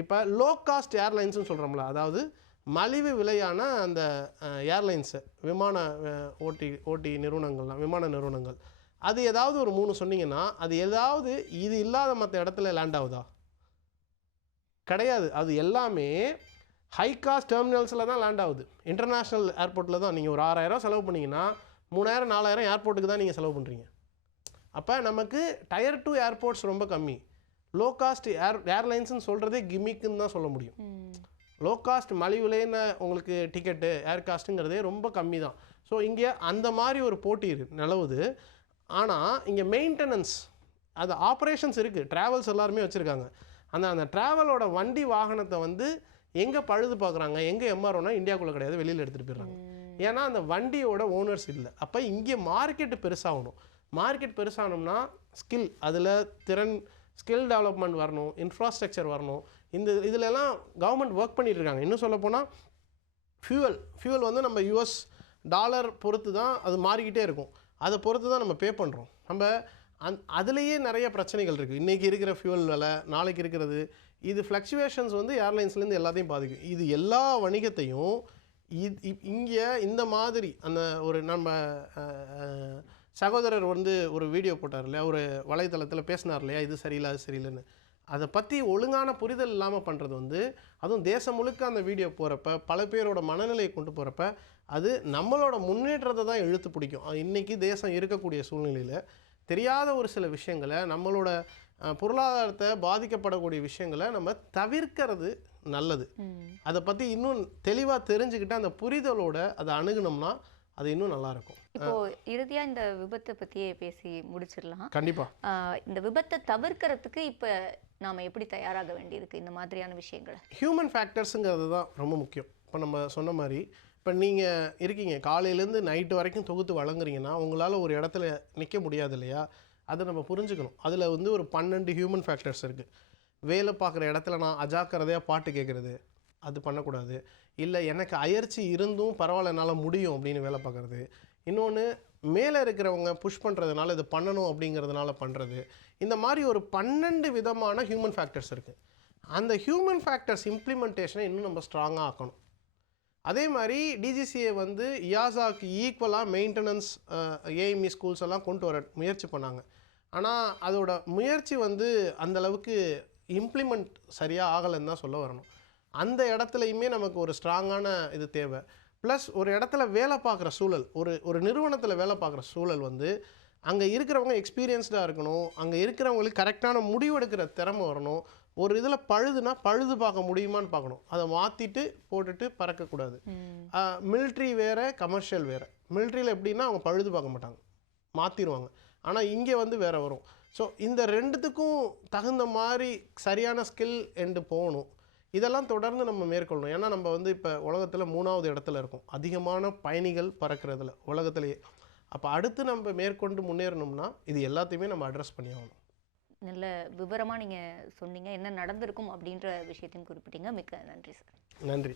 இப்போ லோ காஸ்ட் ஏர்லைன்ஸ்னு சொல்கிறோம்ல, அதாவது மலிவு விலையான அந்த ஏர்லைன்ஸு, விமான ஓட்டி நிறுவனங்கள்லாம், விமான நிறுவனங்கள், அது ஏதாவது ஒரு 3 சொன்னீங்கன்னா, அது ஏதாவது இது இல்லாத மற்ற இடத்துல லேண்ட் ஆகுதா? கிடையாது. அது எல்லாமே ஹை காஸ்ட் டெர்மினல்ஸில் தான் லேண்ட் ஆகுது. இன்டர்நேஷ்னல் ஏர்போர்ட்டில் தான். நீங்கள் ஒரு 6000 செலவு பண்ணிங்கன்னா 3000-4000 ஏர்போர்ட்டுக்கு தான் நீங்கள் செலவு பண்ணுறீங்க. அப்போ நமக்கு Tier 2 ஏர்போர்ட்ஸ் ரொம்ப கம்மி. லோ காஸ்ட் ஏர்லைன்ஸ்னு சொல்கிறதே கிமிக்குன்னு தான் சொல்ல முடியும். லோ காஸ்ட் மலிவுலேன்னு உங்களுக்கு டிக்கெட்டு ஏர் காஸ்ட்டுங்கிறதே ரொம்ப கம்மி தான். ஸோ இங்கே அந்த மாதிரி ஒரு போட்டி நிலவுது. ஆனால் இங்கே மெயின்டெனன்ஸ் அது ஆப்ரேஷன்ஸ் இருக்குது, ட்ராவல்ஸ் எல்லாருமே வச்சுருக்காங்க. அந்த ட்ராவலோட வண்டி வாகனத்தை வந்து எங்கே பழுது பார்க்குறாங்க, எங்கே எம்ஆர்ஓனா இந்தியாவுக்குள்ளே கிடையாது, வெளியில் எடுத்துகிட்டு போயிடுறாங்க. ஏன்னா அந்த வண்டியோட ஓனர்ஸ் இல்லை. அப்போ இங்கே மார்க்கெட்டு பெருசாகணும். மார்க்கெட் பெருசாகணும்னா ஸ்கில், அதில் திறன், ஸ்கில் டெவலப்மெண்ட் வரணும், இன்ஃப்ராஸ்ட்ரக்சர் வரணும். இதிலெல்லாம் கவர்மெண்ட் ஒர்க் பண்ணிகிட்டு இருக்காங்க. இன்னும் சொல்லப்போனால் ஃபியூவல் வந்து நம்ம யூஎஸ் டாலர் பொறுத்து தான் அது மாறிக்கிட்டே இருக்கும். அதை பொறுத்து தான் நம்ம பே பண்ணுறோம். நம்ம அதுலேயே நிறைய பிரச்சனைகள் இருக்குது. இன்றைக்கி இருக்கிற ஃபியூவல் விலை, நாளைக்கு இருக்கிறது, இது ஃப்ளக்சுவேஷன்ஸ் வந்து ஏர்லைன்ஸ்லேருந்து எல்லாத்தையும் பாதிக்கும். இது எல்லா வணிகத்தையும் இங்கே இந்த மாதிரி அந்த ஒரு நம்ம சகோதரர் வந்து ஒரு வீடியோ போட்டார் இல்லையா, ஒரு வலைத்தளத்தில் பேசினார் இல்லையா, இது சரியில்லை அது சரியில்லைன்னு. அதை பற்றி ஒழுங்கான புரிதல் இல்லாமல் பண்ணுறது வந்து, அதுவும் தேசம் முழுக்க அந்த வீடியோ போகிறப்ப பல பேரோட மனநிலையை கொண்டு போகிறப்ப அது நம்மளோட முன்னேற்றத்தை தான் இழுத்து பிடிக்கும். இன்றைக்கி தேசம் இருக்கக்கூடிய சூழ்நிலையில் தெரியாத ஒரு சில விஷயங்களை, நம்மளோட பொருளாதாரத்தை பாதிக்கப்படக்கூடிய விஷயங்களை நம்ம தவிர்க்கிறது நல்லது. அதை பற்றி இன்னும் தெளிவாக தெரிஞ்சுக்கிட்டு அந்த புரிதலோட அதை அணுகுனோம்னா அது இன்னும் நல்லாயிருக்கும். இப்போ இறுதியாக இந்த விபத்தை பற்றியே பேசி முடிச்சிடலாம். கண்டிப்பாக இந்த விபத்தை தவிர்க்கிறதுக்கு இப்போ நாம் எப்படி தயாராக வேண்டியிருக்கு இந்த மாதிரியான விஷயங்களை? ஹியூமன் ஃபேக்டர்ஸுங்கிறது தான் ரொம்ப முக்கியம். இப்போ நம்ம சொன்ன மாதிரி, இப்போ நீங்கள் இருக்கீங்க காலையிலேருந்து நைட்டு வரைக்கும் தொகுத்து வழங்குறீங்கன்னா உங்களால் ஒரு இடத்துல நிற்க முடியாது இல்லையா, அதை நம்ம புரிஞ்சுக்கணும். அதில் வந்து ஒரு 12 ஹியூமன் ஃபேக்டர்ஸ் இருக்குது. வேலை பார்க்குற இடத்துல நான் அஜாக்கிரதையாக பாட்டு கேட்குறது, அது பண்ணக்கூடாது. இல்லை எனக்கு அயற்சி இருந்தும் பரவாயில்ல என்னால் முடியும் அப்படின்னு வேலை பார்க்குறது. இன்னொன்று மேலே இருக்கிறவங்க புஷ் பண்ணுறதுனால இது பண்ணணும் அப்படிங்கிறதுனால பண்ணுறது. இந்த மாதிரி ஒரு 12 விதமான ஹியூமன் ஃபேக்டர்ஸ் இருக்குது. அந்த ஹியூமன் ஃபேக்டர்ஸ் இம்ப்ளிமெண்டேஷனை இன்னும் நம்ம ஸ்ட்ராங்காக ஆக்கணும். அதே மாதிரி டிஜிசிஏ வந்து இயாசாக்கு ஈக்குவலாக மெயின்டெனன்ஸ் ஏஎம்இ ஸ்கூல்ஸ் எல்லாம் கொண்டு வர முயற்சி பண்ணாங்க. ஆனால் அதோட முயற்சி வந்து அந்தளவுக்கு இம்ப்ளிமெண்ட் சரியாக ஆகலைன்னு தான் சொல்ல வரணும். அந்த இடத்துலையுமே நமக்கு ஒரு ஸ்ட்ராங்கான இது தேவை. ப்ளஸ் ஒரு இடத்துல வேலை பார்க்குற சூழல், ஒரு நிறுவனத்தில் வேலை பார்க்குற சூழல் வந்து அங்கே இருக்கிறவங்க எக்ஸ்பீரியன்ஸ்டாக இருக்கணும். அங்கே இருக்கிறவங்களுக்கு கரெக்டான முடிவெடுக்கிற திறமை வரணும். ஒரு இதில் பழுதுனா பழுது பார்க்க முடியுமான்னு பார்க்கணும். அதை மாற்றிட்டு போட்டுட்டு பறக்கக்கூடாது. மிலிட்ரி வேறு, கமர்ஷியல் வேறு. மிலிட்ரியில் எப்படின்னா அவங்க பழுது பார்க்க மாட்டாங்க, மாற்றிடுவாங்க. ஆனால் இங்கே வந்து வேறு வரும். ஸோ இந்த ரெண்டுத்துக்கும் தகுந்த மாதிரி சரியான ஸ்கில் என்று போகணும். இதெல்லாம் தொடர்ந்து நம்ம மேற்கொள்ளணும். ஏன்னா நம்ம வந்து இப்போ உலகத்தில் 3வது இடத்துல இருக்கோம் அதிகமான பயணிகள் பறக்கிறதுல உலகத்திலேயே. அப்போ அடுத்து நம்ம மேற்கொண்டு முன்னேறணும்னா இது எல்லாத்தையுமே நம்ம அட்ரஸ் பண்ணி ஆகணும். நல்ல விவரமாக நீங்கள் சொன்னீங்க, என்ன நடந்திருக்கும் அப்படின்ற விஷயத்தையும் குறிப்பிட்டீங்க. மிக்க நன்றி சார். நன்றி.